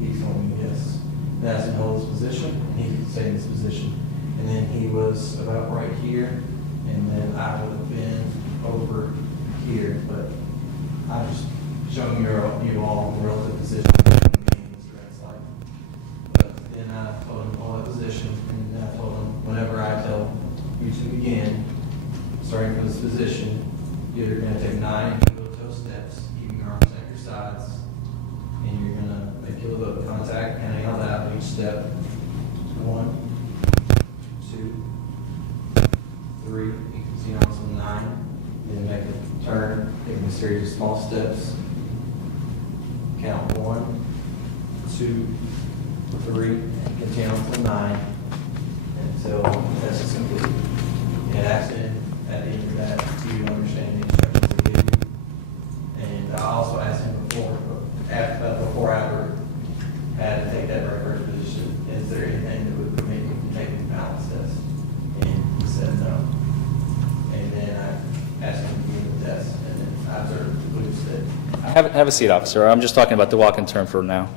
he told me yes. And I asked him to hold this position, and he could stay in this position. And then he was about right here, and then I would have been over here. But I'm just showing you all the relative position in this direct slide. But then I told him all that position, and then I told him whenever I tell you to begin, starting from this position, you're going to take 9 heel-toe steps, keeping your arms at your sides, and you're going to make heel-toe contact, counting out loud each step. 1, 2, 3. You can see almost 9. Then make a turn, taking a series of small steps. Count 1, 2, 3, and continue until 9 until the test is complete. And ask him at the end of that, do you understand the instructions he gave you? And I also asked him before I ever had to take that record position, is there anything that would prevent you from taking the balance test? And he said no. And then I asked him to give the test, and then I observed what he said. Have a seat, officer. I'm just talking about the walk and turn for now.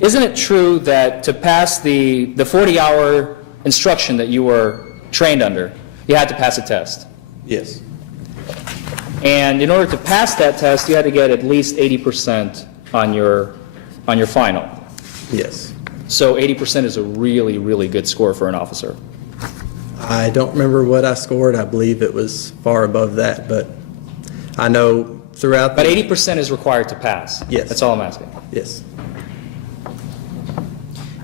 Isn't it true that to pass the 40-hour instruction that you were trained under, you had to pass a test? Yes. And in order to pass that test, you had to get at least 80% on your final. Yes. So 80% is a really, really good score for an officer. I don't remember what I scored. I believe it was far above that, but I know throughout But 80% is required to pass. Yes. That's all I'm asking. Yes.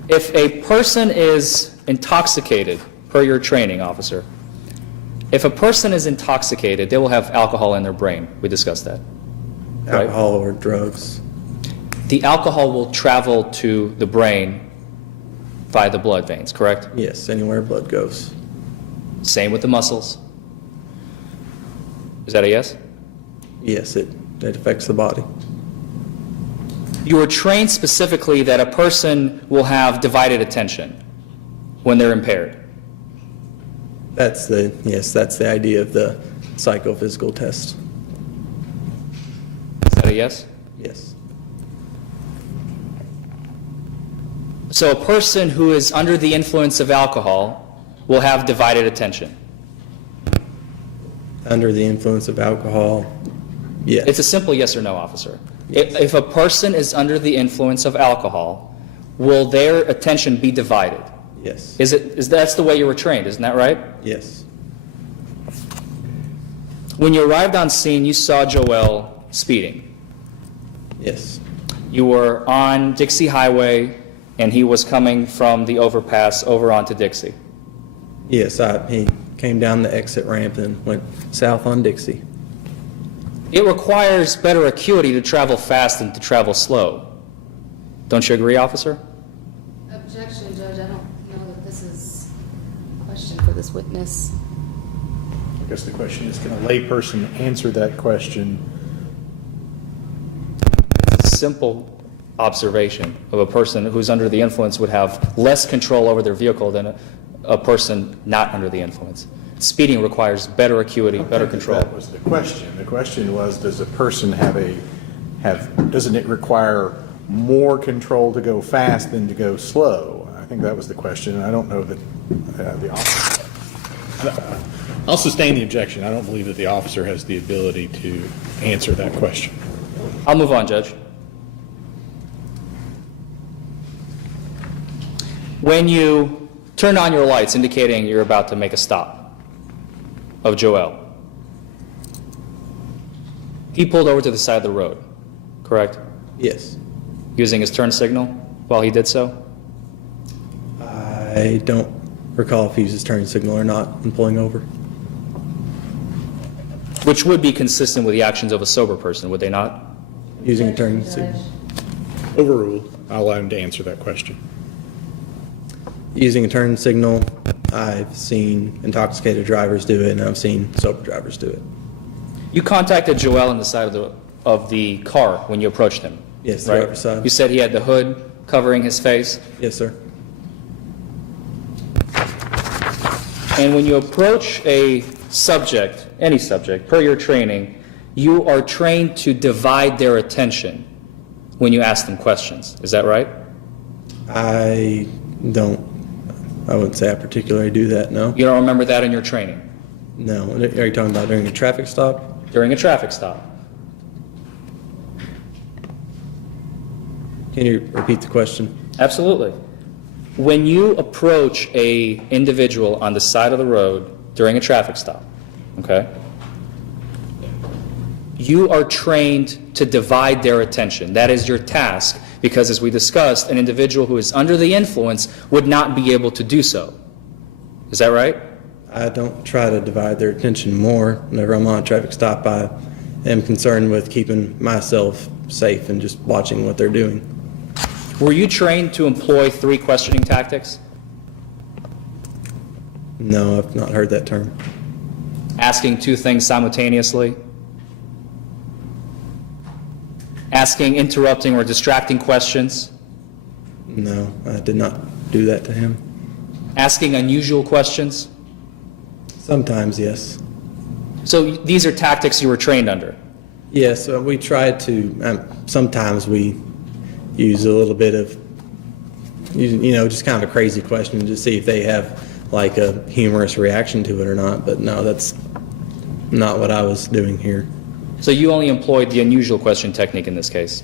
If a person is intoxicated, per your training, officer, if a person is intoxicated, they will have alcohol in their brain. We discussed that. Right. Alcohol or drugs. The alcohol will travel to the brain via the blood veins, correct? Yes, anywhere blood goes. Same with the muscles. Is that a yes? Yes, it affects the body. You were trained specifically that a person will have divided attention when they're impaired. That's the idea of the psychophysical test. Is that a yes? Yes. So a person who is under the influence of alcohol will have divided attention. Under the influence of alcohol, Yes. It's a simple yes or no, officer. If a person is under the influence of alcohol, will their attention be divided? Yes. That's the way you were trained, isn't that right? Yes. When you arrived on scene, you saw Joel speeding. Yes. You were on Dixie Highway, and he was coming from the overpass over onto Dixie. Yes, he came down the exit ramp and went south on Dixie. It requires better acuity to travel fast than to travel slow. Don't you agree, officer? Objection, Judge. I don't know that this is a question for this witness. I guess the question is, can a layperson answer that question? It's a simple observation of a person who's under the influence would have less control over their vehicle than a person not under the influence. Speeding requires better acuity, better control. That was the question. The question was, does a person doesn't it require more control to go fast than to go slow? I think that was the question. I don't know that the officer. I'll sustain the objection. I don't believe that the officer has the ability to answer that question. I'll move on, Judge. When you turned on your lights indicating you're about to make a stop of Joel, he pulled over to the side of the road, correct? Yes. Using his turn signal while he did so? I don't recall if he used his turn signal or not in pulling over. Which would be consistent with the actions of a sober person, would they not? Using a turn signal. Overruled. I'll allow him to answer that question. Using a turn signal, I've seen intoxicated drivers do it, and I've seen sober drivers do it. You contacted Joel on the side of the car when you approached him. Yes, the right? driver's side. You said he had the hood covering his face. Yes, sir. And when you approach a subject, any subject, per your training, you are trained to divide their attention when you ask them questions. Is that right? I wouldn't say I particularly do that, no. You don't remember that in your training? No. Are you talking about during a traffic stop? During a traffic stop. Can you repeat the question? Absolutely. When you approach a individual on the side of the road during a traffic stop, okay, you are trained to divide their attention. That is your task, because as we discussed, an individual who is under the influence would not be able to do so. Is that right? I don't try to divide their attention more. Whenever I'm on a traffic stop, I am concerned with keeping myself safe and just watching what they're doing. Were you trained to employ 3 questioning tactics? No, I've not heard that term. Asking 2 things simultaneously? Asking, interrupting, or distracting questions? No, I did not do that to him. Asking unusual questions? Sometimes, yes. So these are tactics you were trained under? Yes, we try to, sometimes we use a little bit of, just kind of a crazy question to see if they have like a humorous reaction to it or not, but no, that's not what I was doing here. So you only employed the unusual question technique in this case?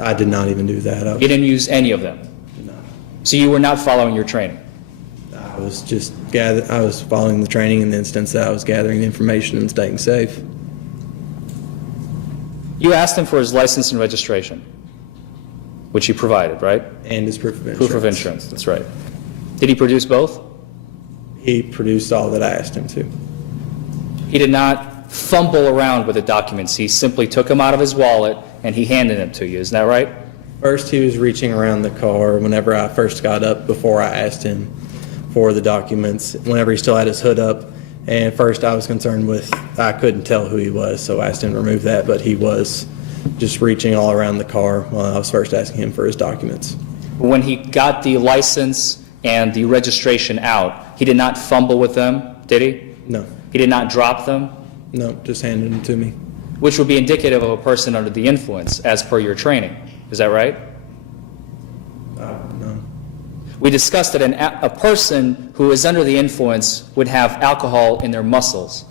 I did not even do that. You didn't use any of them? No. So you were not following your training? I was just I was following the training in the instance that I was gathering the information and staying safe. You asked him for his license and registration, which he provided, right? And his proof of insurance. Proof of insurance, that's right. Did he produce both? He produced all that I asked him to. He did not fumble around with the documents. He simply took them out of his wallet and he handed them to you. Isn't that right? First, he was reaching around the car whenever I first got up before I asked him for the documents, whenever he still had his hood up. And first I was concerned with, I couldn't tell who he was, so I asked him to remove that, but he was just reaching all around the car while I was first asking him for his documents. When he got the license and the registration out, he did not fumble with them, did he? No. He did not drop them? No, just handed them to me. Which would be indicative of a person under the influence, as per your training. Is that right? No. We discussed that a person who is under the influence would have alcohol in their muscles.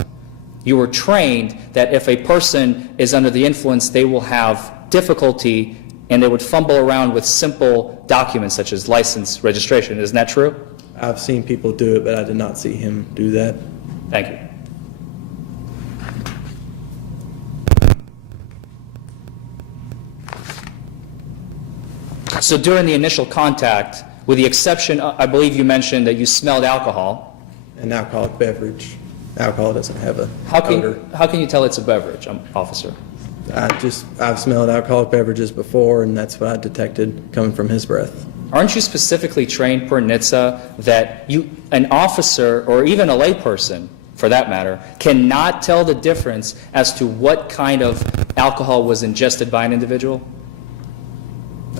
You were trained that if a person is under the influence, they will have difficulty and they would fumble around with simple documents such as license registration. Isn't that true? I've seen people do it, but I did not see him do that. Thank you. So during the initial contact, with the exception, I believe you mentioned that you smelled alcohol. An alcoholic beverage. Alcohol doesn't have a How odor. can you tell it's a beverage, officer? I've smelled alcoholic beverages before, and that's what I detected coming from his breath. Aren't you specifically trained per NHTSA that an officer, or even a layperson for that matter, cannot tell the difference as to what kind of alcohol was ingested by an individual?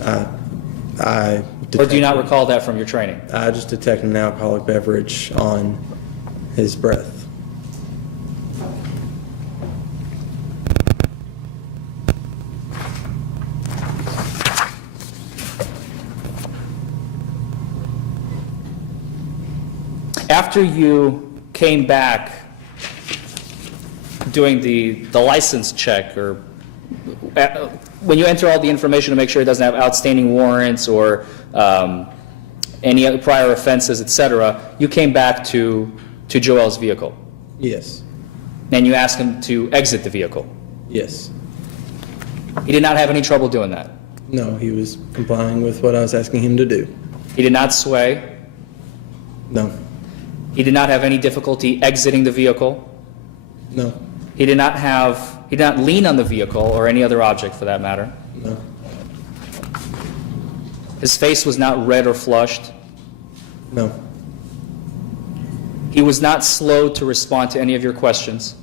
Or do you not recall that from your training? I just detected an alcoholic beverage on his breath. After you came back doing the license check, or when you enter all the information to make sure it doesn't have outstanding warrants or any other prior offenses, etc., you came back to Joel's vehicle, Yes. and you asked him to exit the vehicle. Yes. He did not have any trouble doing that. No, he was complying with what I was asking him to do. He did not sway. No. He did not have any difficulty exiting the vehicle. No. He did not lean on the vehicle or any other object for that matter. No. His face was not red or flushed. No. He was not slow to respond to any of your questions.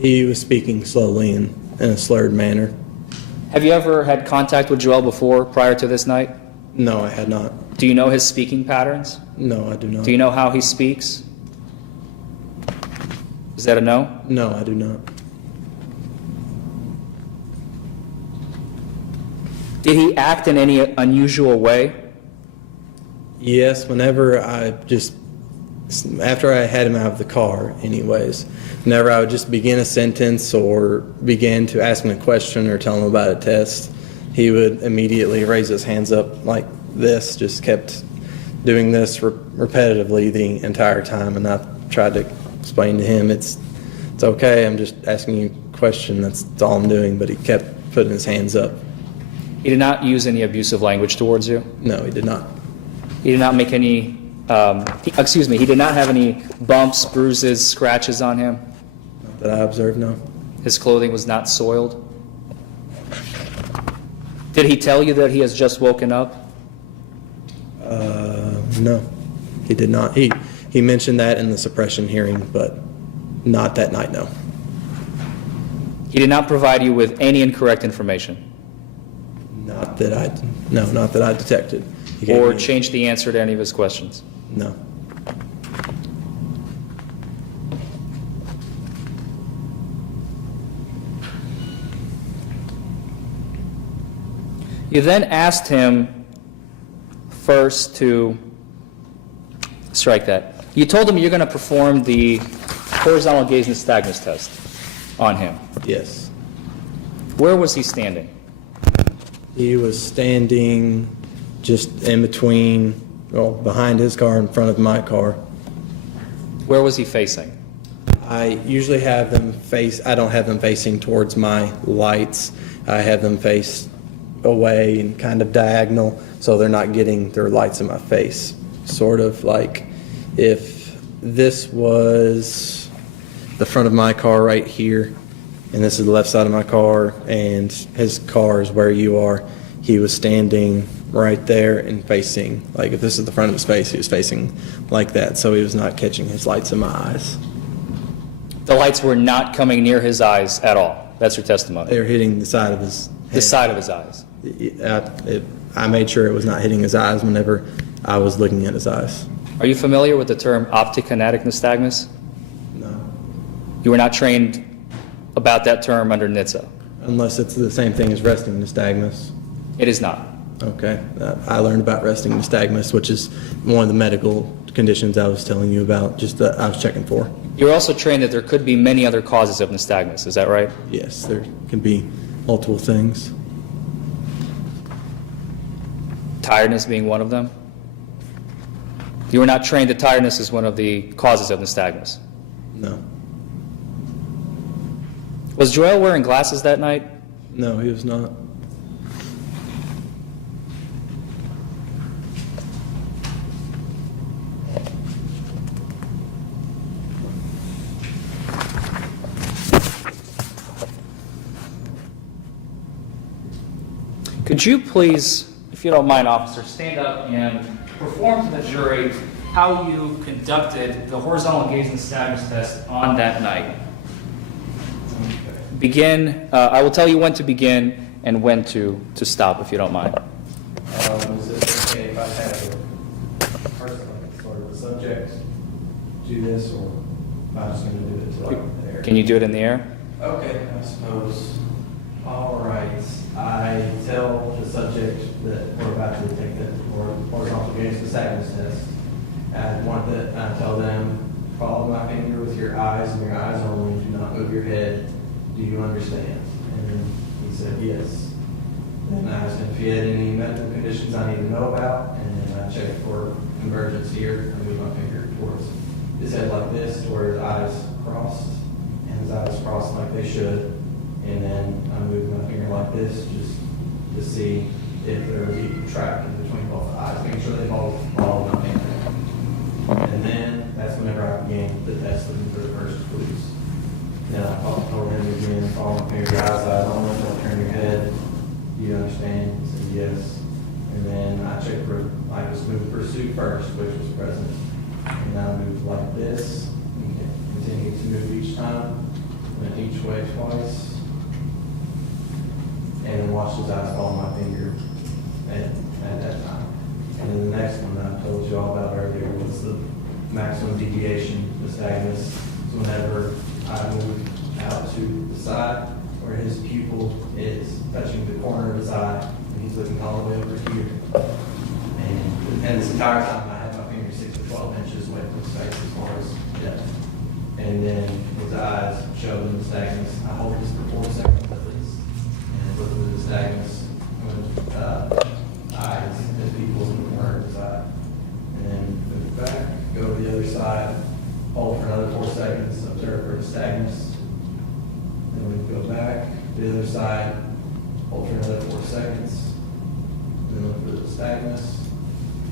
He was speaking slowly and in a slurred manner. Have you ever had contact with Joel before, prior to this night? No, I had not. Do you know his speaking patterns? No, I do not. Do you know how he speaks? Is that a no? No, I do not. Did he act in any unusual way? Yes, whenever after I had him out of the car anyways, whenever I would just begin a sentence or begin to ask him a question or tell him about a test, he would immediately raise his hands up like this, just kept doing this repetitively the entire time, and I tried to explain to him, it's okay, I'm just asking you a question, that's all I'm doing, but he kept putting his hands up. He did not use any abusive language towards you? No, he did not. He did not make any, he did not have any bumps, bruises, scratches on him? Not that I observed, no. His clothing was not soiled? Did he tell you that he has just woken up? No, he did not. He mentioned that in the suppression hearing, but not that night, no. He did not provide you with any incorrect information? Not that I detected. He gave Or me- changed the answer to any of his questions? No. You then asked him first to strike that. You told him you're going to perform the horizontal gaze nystagmus test on him. Yes. Where was he standing? He was standing just in between, behind his car, in front of my car. Where was he facing? I usually have them I don't have them facing towards my lights. I have them face away and kind of diagonal, so they're not getting their lights in my face. Sort of like if this was the front of my car right here, and this is the left side of my car, and his car is where you are, he was standing right there and facing, like if this is the front of his face, he was facing like that, so he was not catching his lights in my eyes. The lights were not coming near his eyes at all. That's your testimony. They were hitting the side of his head. The side of his eyes. I made sure it was not hitting his eyes whenever I was looking at his eyes. Are you familiar with the term optic-kinetic nystagmus? No. You were not trained about that term under NHTSA. Unless it's the same thing as resting nystagmus. It is not. Okay. I learned about resting nystagmus, which is one of the medical conditions I was telling you about, just that I was checking for. You're also trained that there could be many other causes of nystagmus, is that right? Yes, there can be multiple things. Tiredness being one of them? You were not trained that tiredness is one of the causes of nystagmus. No. Was Joel wearing glasses that night? No, he was not. Could you please, if you don't mind, officer, stand up and perform to the jury how you conducted the horizontal gaze nystagmus test on that night? Begin, I will tell you when to begin and when to stop, if you don't mind. Is it okay if I have a person, like sort of a subject, do this, or am I just going to do it to like the air? Can you do it in the air? Okay, I suppose. All right. I tell the subject that we're about to take the horizontal gaze nystagmus test. I tell them, follow my finger with your eyes and your eyes only. Do not move your head. Do you understand? And then he said yes. Then I asked him if he had any medical conditions I need to know about, and then I checked for convergence here. I moved my finger towards his head like this, to where his eyes crossed, and his eyes crossed like they should. And then I moved my finger like this, just to see if there was equal track in between both eyes, making sure they both followed my finger. And then that's whenever I began the test looking for the first clues. Then I told him again, follow my finger, eyes only, don't turn your head. Do you understand? He said yes. And then I checked for, I just moved pursuit first, which was present. And I moved like this, and continued to move each time, went each way twice. And then watched his eyes follow my finger at that time. And then the next one that I told you all about earlier was the maximum deviation nystagmus. So whenever I move out to the side where his pupil is touching the corner of his eye, and he's looking all the way over here. And this entire time I had my finger 6 to 12 inches away from his face as far as depth. And then his eyes show the nystagmus. I hold this for 4 seconds at least. And look at the nystagmus eyes and pupils in the corner of his eye. And then move back, go to the other side, hold for another 4 seconds, observe for nystagmus. Then we go back to the other side, hold for another 4 seconds. Then look for the nystagmus.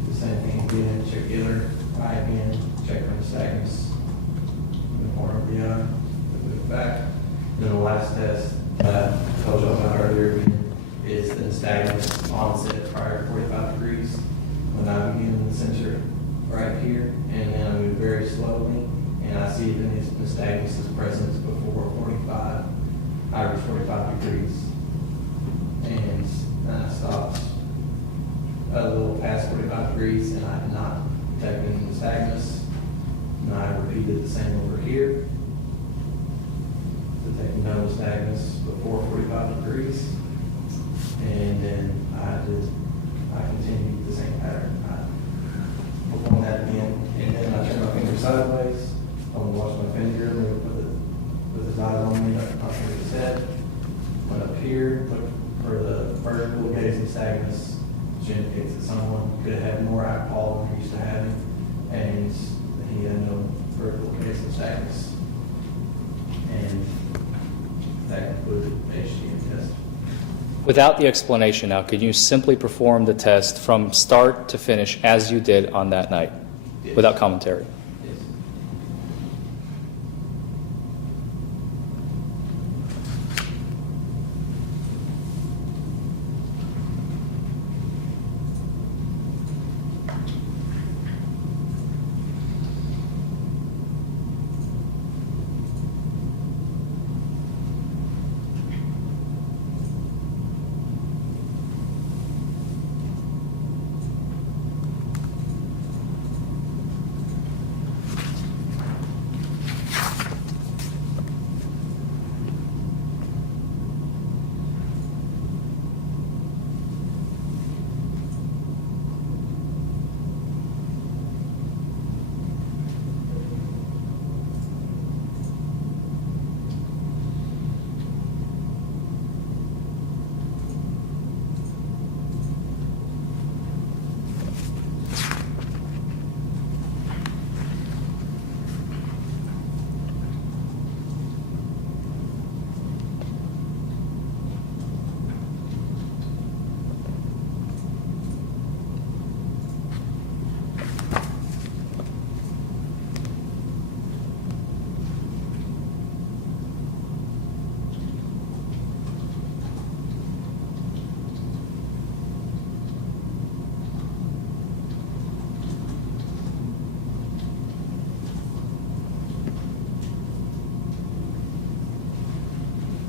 Do the same thing again, check the other eye again, check for nystagmus in the corner of the eye. Then move back. Then the last test I told you about earlier again is the nystagmus onset prior to 45 degrees. When I begin in the center right here, and then I move very slowly, and I see that his nystagmus is present before 45, average 45 degrees. And then I stopped a little past 45 degrees, and I did not detect any nystagmus. And I repeated the same over here, detecting no nystagmus before 45 degrees. And then I continued the same pattern. I performed that again, and then I turned my finger sideways. I want to watch my finger, move with his eyes on me, not turn his head. Went up here, looked for the vertical gaze nystagmus, which indicates that someone could have had more alcohol than they're used to having, and he had no vertical gaze nystagmus. And that concluded the HDM test. Without the explanation now, could you simply perform the test from start to finish as you did on that night, Yes. without commentary? Yes.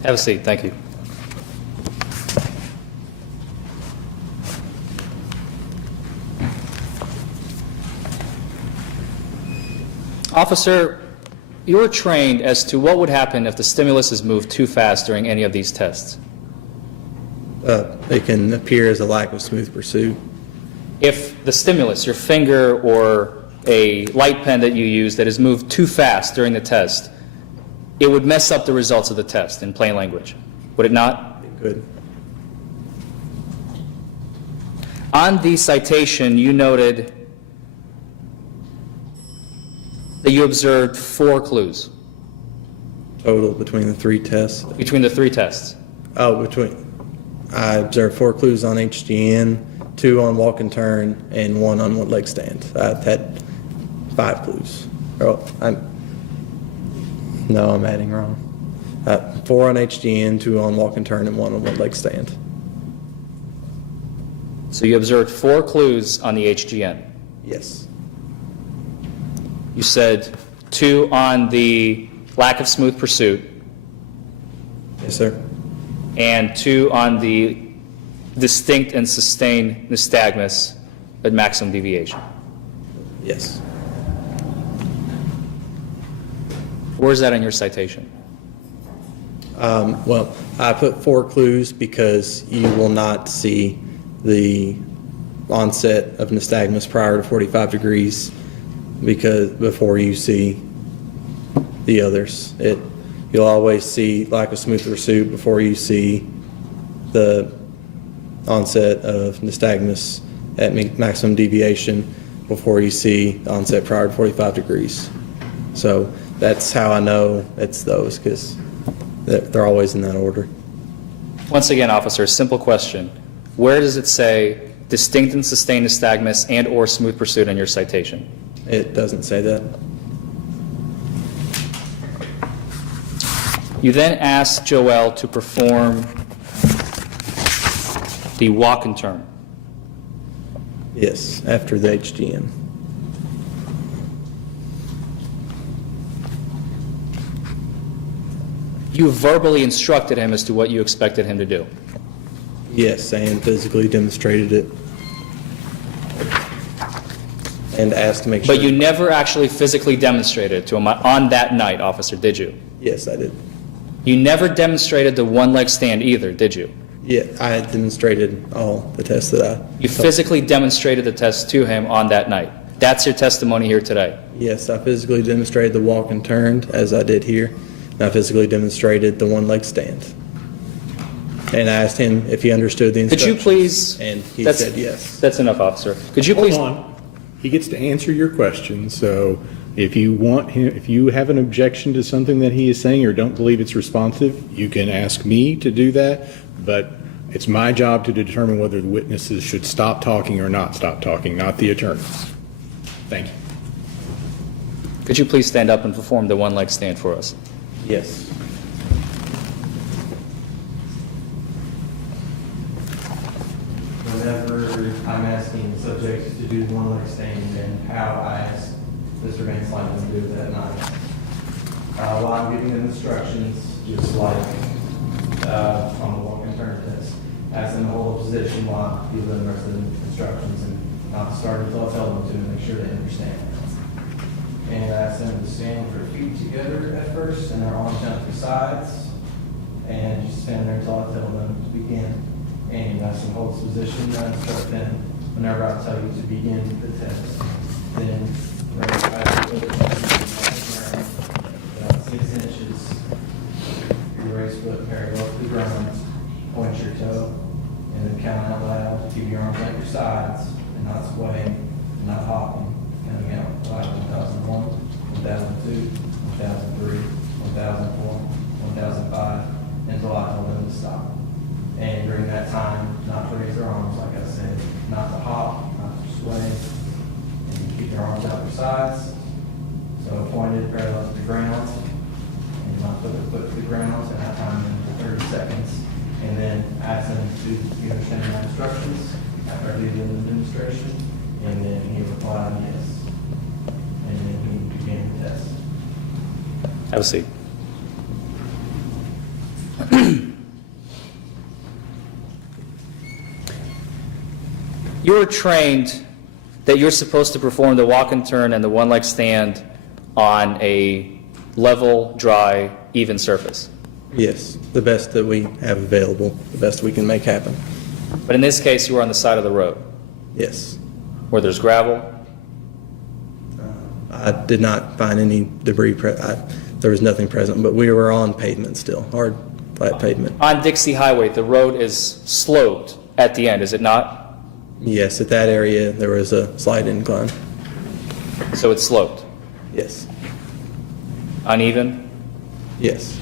Have a seat. Thank you. Officer, you're trained as to what would happen if the stimulus is moved too fast during any of these tests. It can appear as a lack of smooth pursuit. If the stimulus, your finger or a light pen that you use that is moved too fast during the test, it would mess up the results of the test in plain language. Would it not? It could. On the citation, you noted that you observed 4 clues Total between the 3 tests. between the 3 tests. I observed 4 clues on HGN, 2 on walk and turn, and 1 on one leg stand. I've had 5 clues. I'm adding wrong. 4 on HGN, 2 on walk and turn, and 1 on one leg stand. So you observed 4 clues on the HGN. Yes. You said 2 on the lack of smooth pursuit Yes, sir. and 2 on the distinct and sustained nystagmus at maximum deviation. Yes. Where is that in your citation? Well, I put 4 clues because you will not see the onset of nystagmus prior to 45 degrees before you see the others. You'll always see lack of smooth pursuit before you see the onset of nystagmus at maximum deviation before you see onset prior to 45 degrees. So that's how I know it's those, because they're always in that order. Once again, officer, simple question. Where does it say distinct and sustained nystagmus and or smooth pursuit in your citation? It doesn't say that. You then asked Joelle to perform the walk and turn. Yes, after the HGN. You verbally instructed him as to what you expected him to do. Yes, and physically demonstrated it. And asked to make sure. But you never actually physically demonstrated it to him on that night, officer, did you? Yes, I did. You never demonstrated the one-leg stand either, did you? Yeah, I had demonstrated all the tests that I... You physically demonstrated the test to him on that night. That's your testimony here today. Yes, I physically demonstrated the walk and turned, as I did here. And I physically demonstrated the one-leg stand. And I asked him if he understood the Could instructions. you please... And he That's- said yes. That's enough, officer. Could you Hold please... on. He gets to answer your question, so if you have an objection to something that he is saying or don't believe it's responsive, you can ask me to do that, but it's my job to determine whether the witnesses should stop talking or not stop talking, not the attorneys. Thank you. Could you please stand up and perform the one-leg stand for us? Yes. Whenever I'm asking the subject to do one leg stand and how I asked Mr. Van Slyke to do it that night. While I'm giving them instructions, just like on the walk and turn test, ask them to hold a position while I give them the rest of the instructions and not to start until I tell them to make sure they understand. And I ask them to stand with their feet together at first and their arms down to the sides, and just stand there until I tell them to begin. And I ask them to hold this position, and I instruct them whenever I tell you to begin the test. Then, right about 6 inches, your raise foot parallel to the ground, point your toe, and then count out loud. Keep your arms at your sides, and not swaying, and not hopping. Counting out like 1001, 1002, 1003, 1004, 1005, until I tell them to stop. And during that time, not to raise their arms, like I said, not to hop, not to sway, and keep their arms out their sides. So pointed parallel to the ground, and not put their foot to the ground, and that time in 30 seconds. And then ask them to understand my instructions after I give them the demonstration, and then he replied yes. And then he began the test. Have a seat. You were trained that you're supposed to perform the walk and turn and the one leg stand on a level, dry, even surface. Yes, the best that we have available, the best we can make happen. But in this case, you were on the side of the road Yes. where there's gravel. I did not find any debris. There was nothing present, but we were on pavement still, hard, flat pavement. On Dixie Highway, the road is sloped at the end, is it not? Yes, at that area, there was a slight incline. So it's sloped. Yes. Uneven? Yes.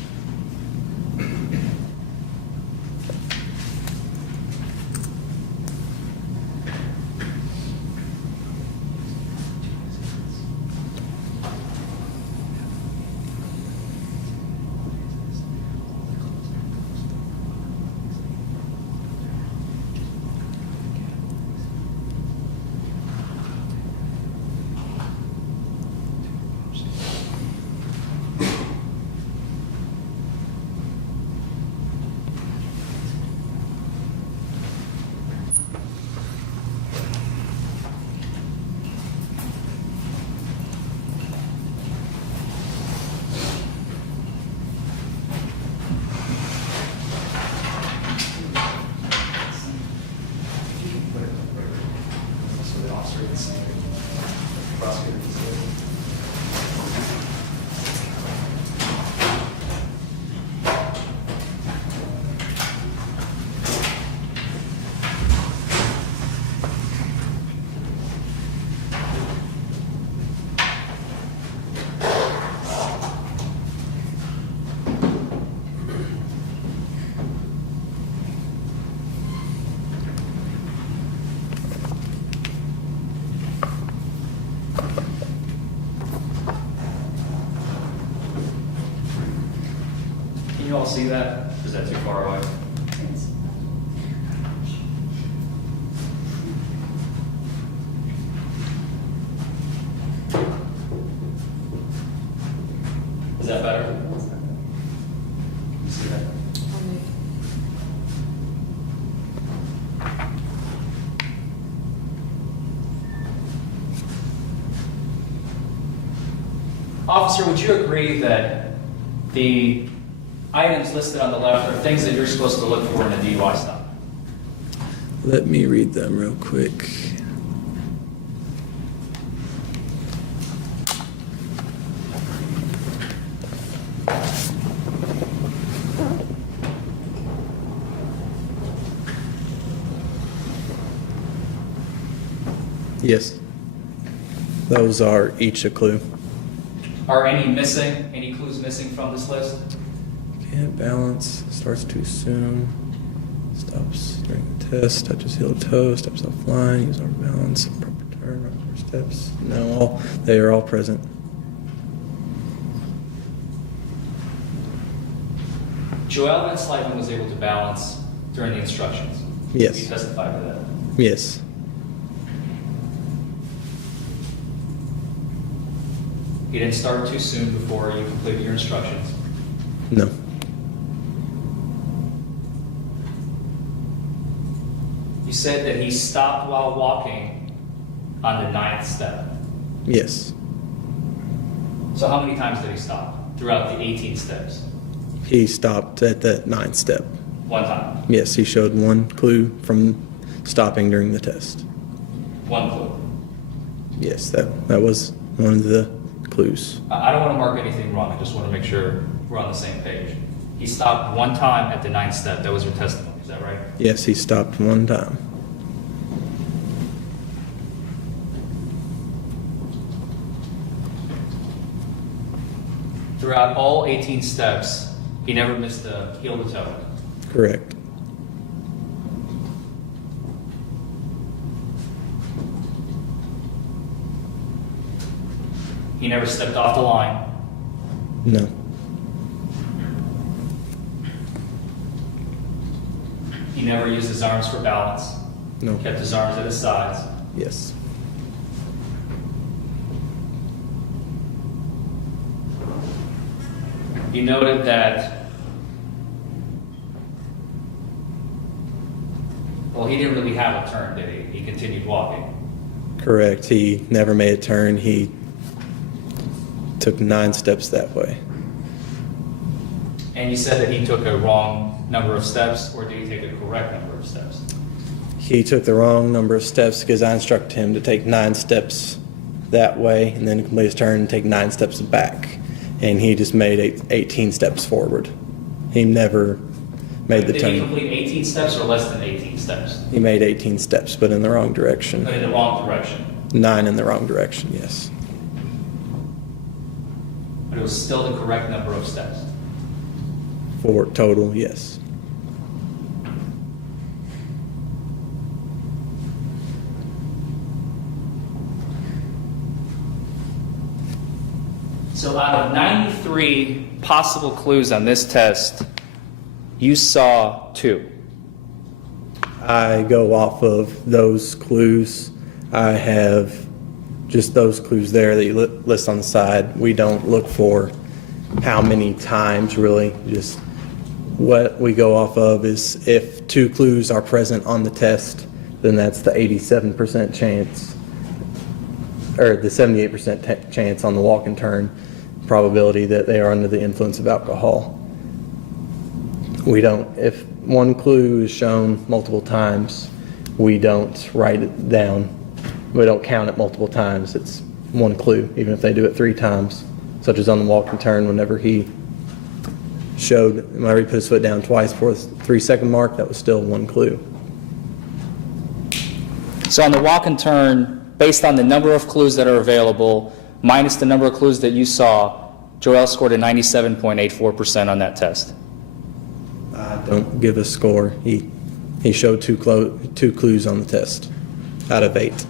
Can you all see that? Or is that too far away? Is that better? You see that? Officer, would you agree that the items listed on the left are things that you're supposed to look for in a DUI stop? Let me read them real quick. Yes. Those are each a clue. Are any missing, any clues missing from this list? Can't balance, starts too soon, stops during the test, touches heel to toe, steps offline, use arm balance, proper turn, proper steps. No, they are all present. Joel Van Slyvan was able to balance during the instructions. Yes. You testified to that. Yes. He didn't start too soon before you completed your instructions. No. You said that he stopped while walking on the 9th step. Yes. So how many times did he stop throughout the 18 steps? He stopped at that 9th step. One time. Yes, he showed one clue from stopping during the test. One clue. Yes, that was one of the clues. I don't want to mark anything wrong. I just want to make sure we're on the same page. He stopped one time at the 9th step. That was your testimony. Is that right? Yes, he stopped one time. Throughout all 18 steps, he never missed a heel to toe. Correct. He never stepped off the line. No. He never used his arms for balance. No. Kept his arms at his sides. Yes. You noted that, well, he didn't really have a turn, did he? He continued walking. Correct. He never made a turn. He took 9 steps that way. And you said that he took a wrong number of steps, or did he take a correct number of steps? He took the wrong number of steps because I instructed him to take 9 steps that way and then complete his turn and take 9 steps back. And he just made 18 steps forward. He never made the Did turn. he complete 18 steps or less than 18 steps? He made 18 steps, but in the wrong direction. But in the wrong direction. 9 in the wrong direction, yes. But it was still the correct number of steps. For total, yes. So out of 93 possible clues on this test, you saw 2. I go off of those clues. I have just those clues there that you list on the side. We don't look for how many times, really. Just what we go off of is if 2 clues are present on the test, then that's the 87% chance, or the 78% chance on the walk and turn probability that they are under the influence of alcohol. We don't, if 1 clue is shown multiple times, we don't write it down. We don't count it multiple times. It's 1 clue, even if they do it 3 times, such as on the walk and turn whenever he put his foot down twice before the 3-second mark, that was still 1 clue. So on the walk and turn, based on the number of clues that are available, minus the number of clues that you saw, Joel scored a 97.84% on that test. I don't give a score. He showed 2 clues on the test out of 8.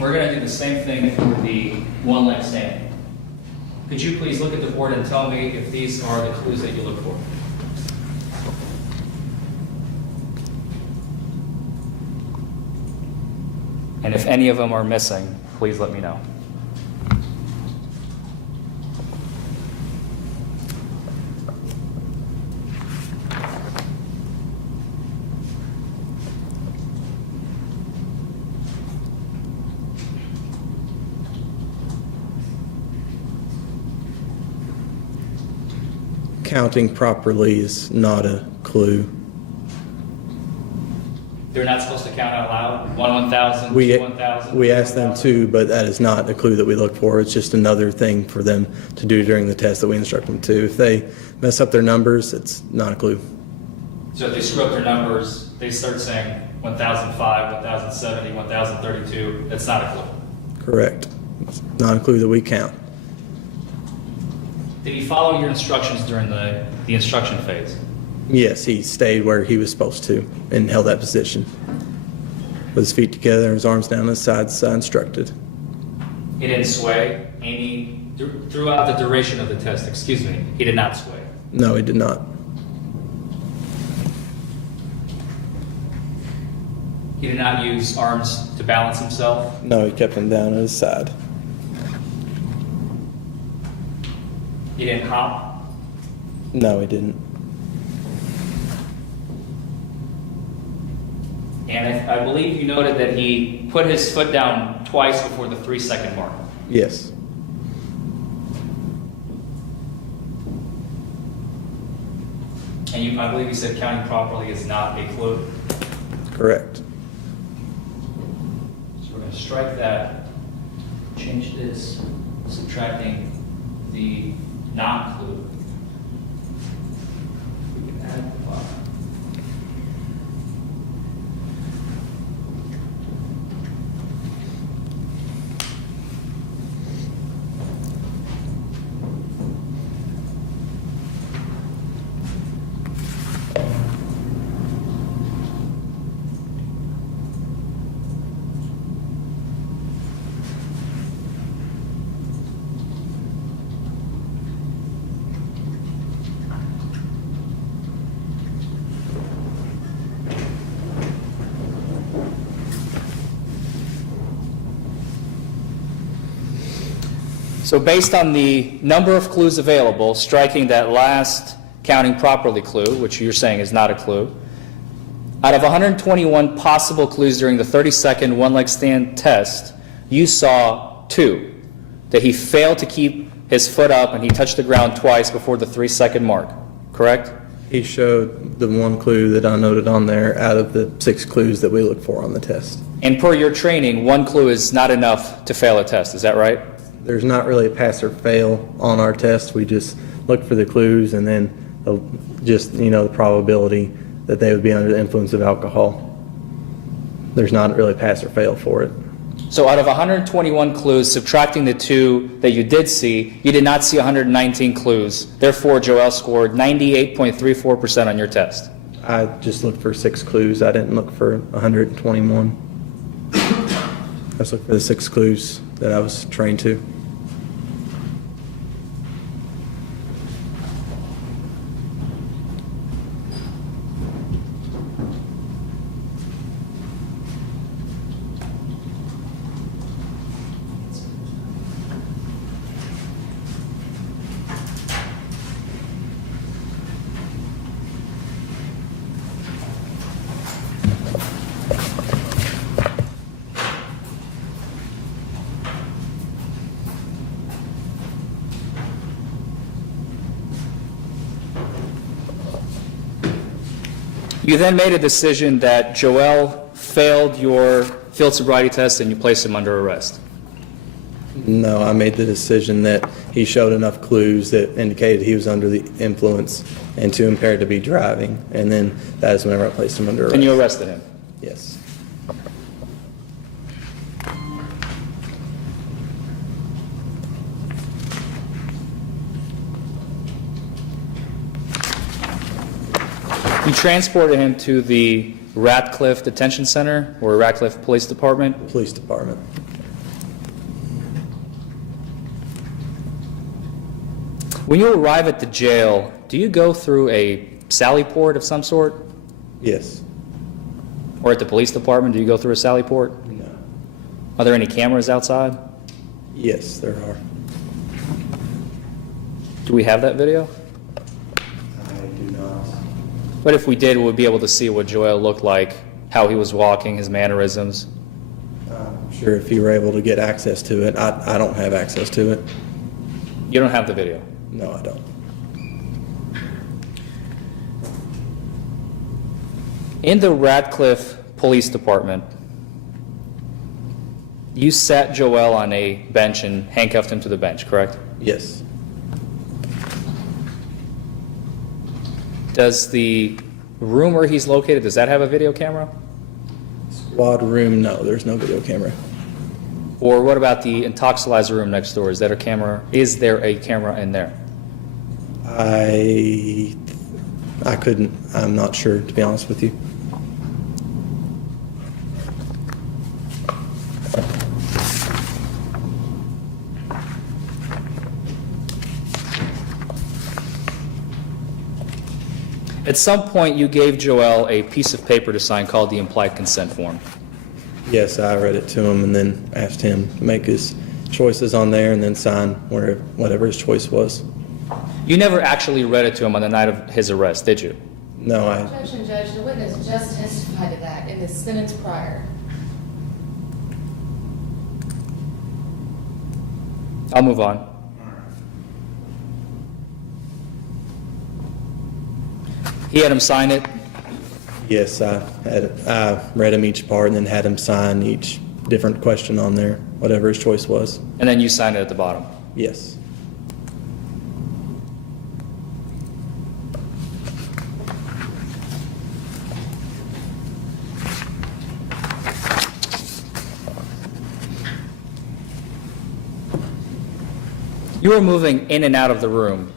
We're going to do the same thing for the one-leg standing. Could you please look at the board and tell me if these are the clues that you look for? And if any of them are missing, please let me know. Counting properly is not a clue. They're not supposed to count out loud? 1 1,000, We 2 1,000? we ask them to, but that is not a clue that we look for. It's just another thing for them to do during the test that we instruct them to. If they mess up their numbers, it's not a clue. So if they screw up their numbers, they start saying 1,005, 1,070, 1,032. That's not a clue. Correct. It's not a clue that we count. Did he follow your instructions during the instruction phase? Yes, he stayed where he was supposed to and held that position. With his feet together, his arms down his sides, as I instructed. He didn't sway throughout the duration of the test, excuse me, he did not sway. No, he did not. He did not use arms to balance himself. No, he kept them down at his side. He didn't hop. No, he didn't. And I believe you noted that he put his foot down twice before the 3-second mark. Yes. And I believe you said counting properly is not a clue. Correct. So we're going to strike that, change this, subtracting the non-clue. We can add 5. So based on the number of clues available, striking that last counting properly clue, which you're saying is not a clue, out of 121 possible clues during the 30-second one-leg stand test, you saw 2, that he failed to keep his foot up and he touched the ground twice before the 3-second mark, correct? He showed the one clue that I noted on there out of the 6 clues that we look for on the test. And per your training, 1 clue is not enough to fail a test, is that right? There's not really a pass or fail on our test. We just look for the clues and then just, the probability that they would be under the influence of alcohol. There's not really a pass or fail for it. So out of 121 clues, subtracting the 2 that you did see, you did not see 119 clues. Therefore, Joel scored 98.34% on your test. I just looked for 6 clues. I didn't look for 121. I just looked for the 6 clues that I was trained to. You then made a decision that Joel failed your field sobriety test and you placed him under arrest. No, I made the decision that he showed enough clues that indicated he was under the influence and too impaired to be driving, and then that is whenever I placed him under arrest. And you arrested him. Yes. You transported him to the Ratcliffe Detention Center or Ratcliffe Police Department. Police department. When you arrive at the jail, do you go through a sally port of some sort? Yes. Or at the police department, do you go through a sally port? No. Are there any cameras outside? Yes, there are. Do we have that video? I do not. But if we did, we would be able to see what Joel looked like, how he was walking, his mannerisms. I'm sure if you were able to get access to it, I don't have access to it. You don't have the video. No, I don't. In the Ratcliffe Police Department, you sat Joel on a bench and handcuffed him to the bench, correct? Yes. Does the room where he's located, does that have a video camera? Squad room, no, there's no video camera. Or what about the intoxilizer room next door? Is there a camera in there? I couldn't, I'm not sure, to be honest with you. At some point, you gave Joel a piece of paper to sign called the implied consent form. Yes, I read it to him and then asked him to make his choices on there and then sign whatever his choice was. You never actually read it to him on the night of his arrest, did you? No, Objection, Judge. The witness just testified to that in the sentence prior. I'll move on. He had him sign it. yes, I read him each part and then had him sign each different question on there, whatever his choice was. And then you signed it at the bottom. Yes. You were moving in and out of the room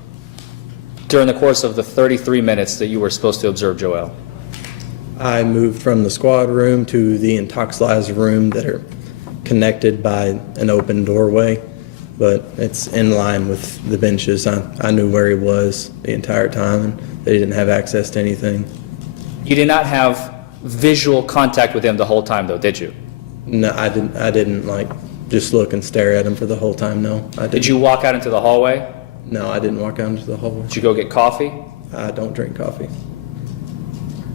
during the course of the 33 minutes that you were supposed to observe Joel. I moved from the squad room to the intoxilizer room that are connected by an open doorway, but it's in line with the benches. I knew where he was the entire time, and they didn't have access to anything. You did not have visual contact with him the whole time, though, did you? No, I didn't just look and stare at him for the whole time. No, I didn't. Did you walk out into the hallway? No, I didn't walk out into the hallway. Did you go get coffee? I don't drink coffee.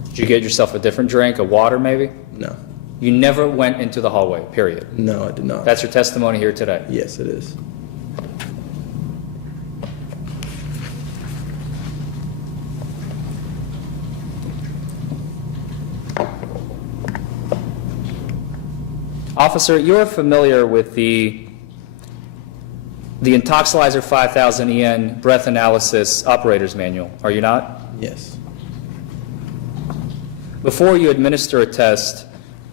Did you get yourself a different drink, a water maybe? No. You never went into the hallway, period. No, I did not. That's your testimony here today. Yes, it is. Officer, you're familiar with the Intoxilizer 5000 EN breath analysis operator's manual, are you not? Yes. Before you administer a test,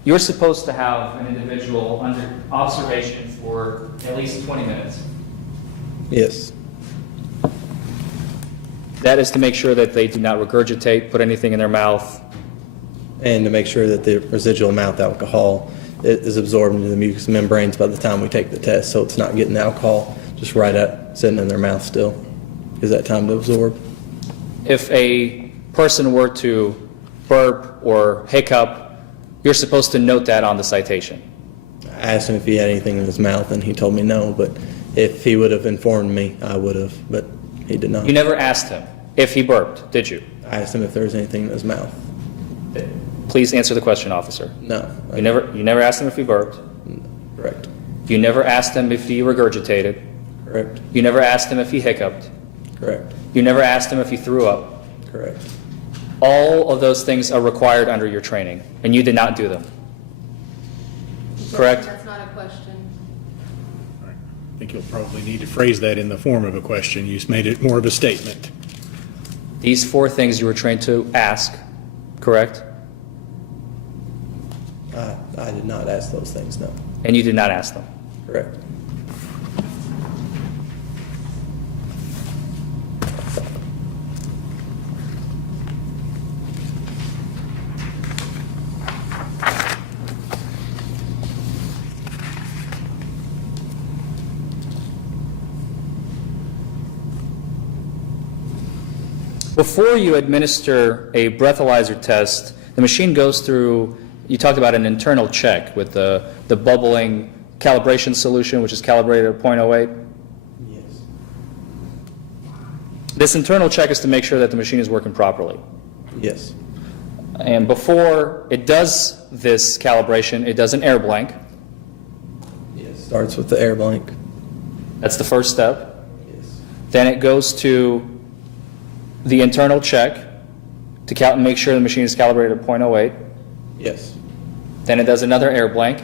you're supposed to have an individual under observation for at least 20 minutes. Yes. That is to make sure that they do not regurgitate, put anything in their mouth. And to make sure that the residual mouth alcohol is absorbed into the mucous membranes by the time we take the test, so it's not getting the alcohol just right at sitting in their mouth still. Gives that time to absorb. If a person were to burp or hiccup, you're supposed to note that on the citation. I asked him if he had anything in his mouth, and he told me no, but if he would have informed me, I would have, but he did not. You never asked him if he burped, did you? I asked him if there was anything in his mouth. Please answer the question, officer. No. You never asked him if he burped. Correct. You never asked him if he regurgitated. Correct. You never asked him if he hiccuped. Correct. You never asked him if he threw up. Correct. All of those things are required under your training, and you did not do them. Correct? That's not a question. All right. I think you'll probably need to phrase that in the form of a question. You just made it more of a statement. These 4 things you were trained to ask, correct? I did not ask those things, no. And you did not ask them. Correct. Before you administer a breathalyzer test, the machine goes through, you talked about an internal check with the bubbling calibration solution, which is calibrated at 0.08. Yes. This internal check is to make sure that the machine is working properly. Yes. And before it does this calibration, it does an air blank. Yes. Starts with the air blank. That's the first step. Yes. Then it goes to the internal check to make sure the machine is calibrated at 0.08. Yes. Then it does another air blank.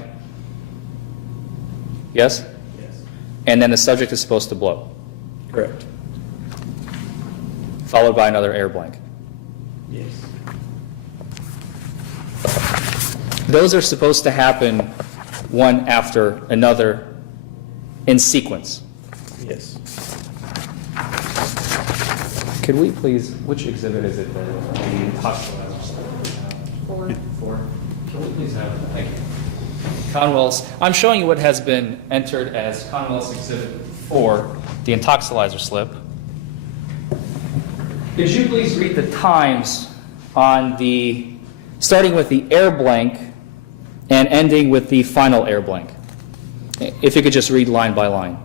Yes? Yes. And then the subject is supposed to blow, Correct. followed by another air blank. Yes. Those are supposed to happen one after another in sequence. Yes. Could we please, which exhibit is it? The Intoxilizer. 4. Can we please have, thank you. Conwell's, I'm showing you what has been entered as Conwell's Exhibit 4, the Intoxilizer slip. Could you please read the times on starting with the air blank and ending with the final air blank? If you could just read line by line.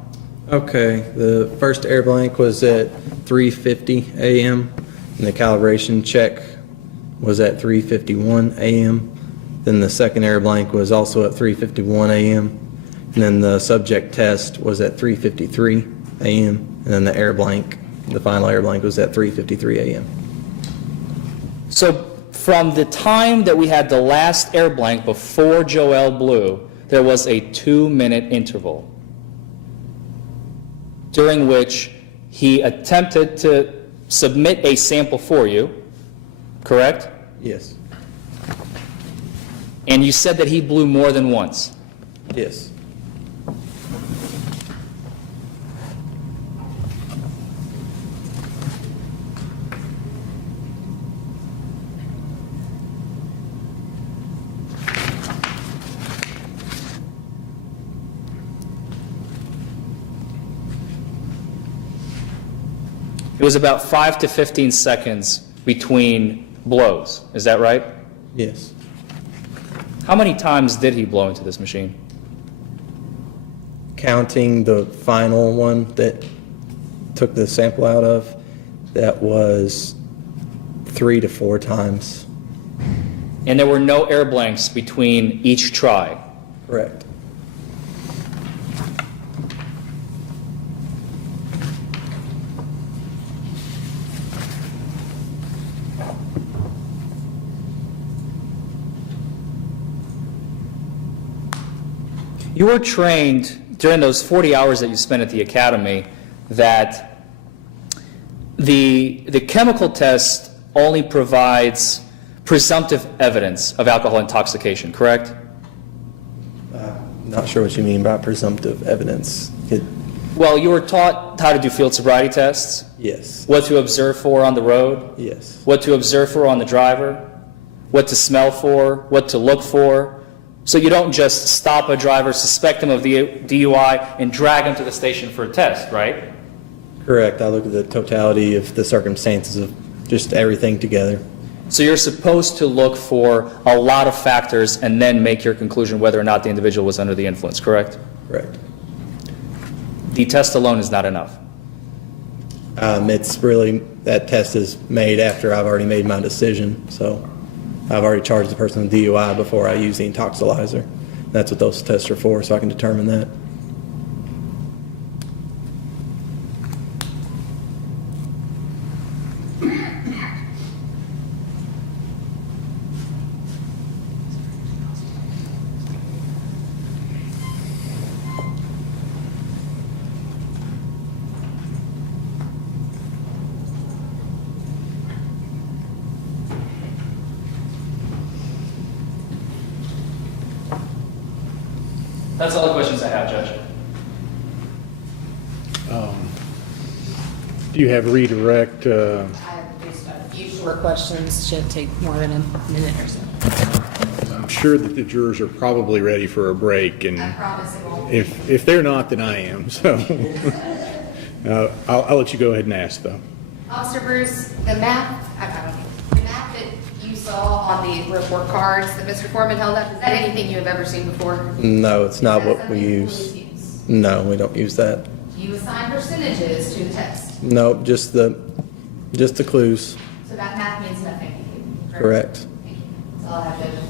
Okay, the first air blank was at 3:50 a.m. and the calibration check was at 3:51 a.m. Then the second air blank was also at 3:51 a.m. And then the subject test was at 3:53 a.m. And then the air blank, the final air blank, was at 3:53 a.m. So from the time that we had the last air blank before Joel blew, there was a 2-minute interval during which he attempted to submit a sample for you, correct? Yes. And you said that he blew more than once. Yes. It was about 5 to 15 seconds between blows. Is that right? Yes. How many times did he blow into this machine? Counting the final one that took the sample out of, that was 3 to 4 times. And there were no air blanks between each try. Correct. You were trained during those 40 hours that you spent at the academy that the chemical test only provides presumptive evidence of alcohol intoxication, correct? Not sure what you mean by presumptive evidence. Well, you were taught how to do field sobriety tests, Yes, what to observe for on the road, yes, what to observe for on the driver, what to smell for, what to look for. So you don't just stop a driver, suspect him of the DUI, and drag him to the station for a test, right? correct. I look at the totality of the circumstances of just everything together. So you're supposed to look for a lot of factors and then make your conclusion whether or not the individual was under the influence, correct? Correct. The test alone is not enough. It's really, that test is made after I've already made my decision, so I've already charged the person with DUI before I use the intoxilizer. That's what those tests are for, so I can determine that. That's all the questions I have, Judge. Do you have redirect? I have just a few short questions, shouldn't take more than a minute or so. I'm sure that the jurors are probably ready for a break, and I promise it won't. if they're not, then I am. So I'll let you go ahead and ask, though. Officer Bruce, the map that you saw on the report cards that Mr. Forman held up, is that anything you have ever seen before? No, it's not Is that what we something use. police use? No, we don't use that. Do you assign percentages to the test? No, just the clues. So that math means nothing to you? Correct. Thank you. That's all I have, Judge.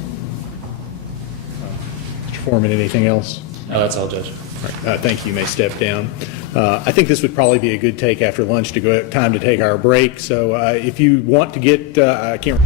Mr. Foreman, anything else? No, that's all, Judge. All right, thank you. You may step down. I think this would probably be a good take after lunch to go time to take our break. So if you want to get, I can't.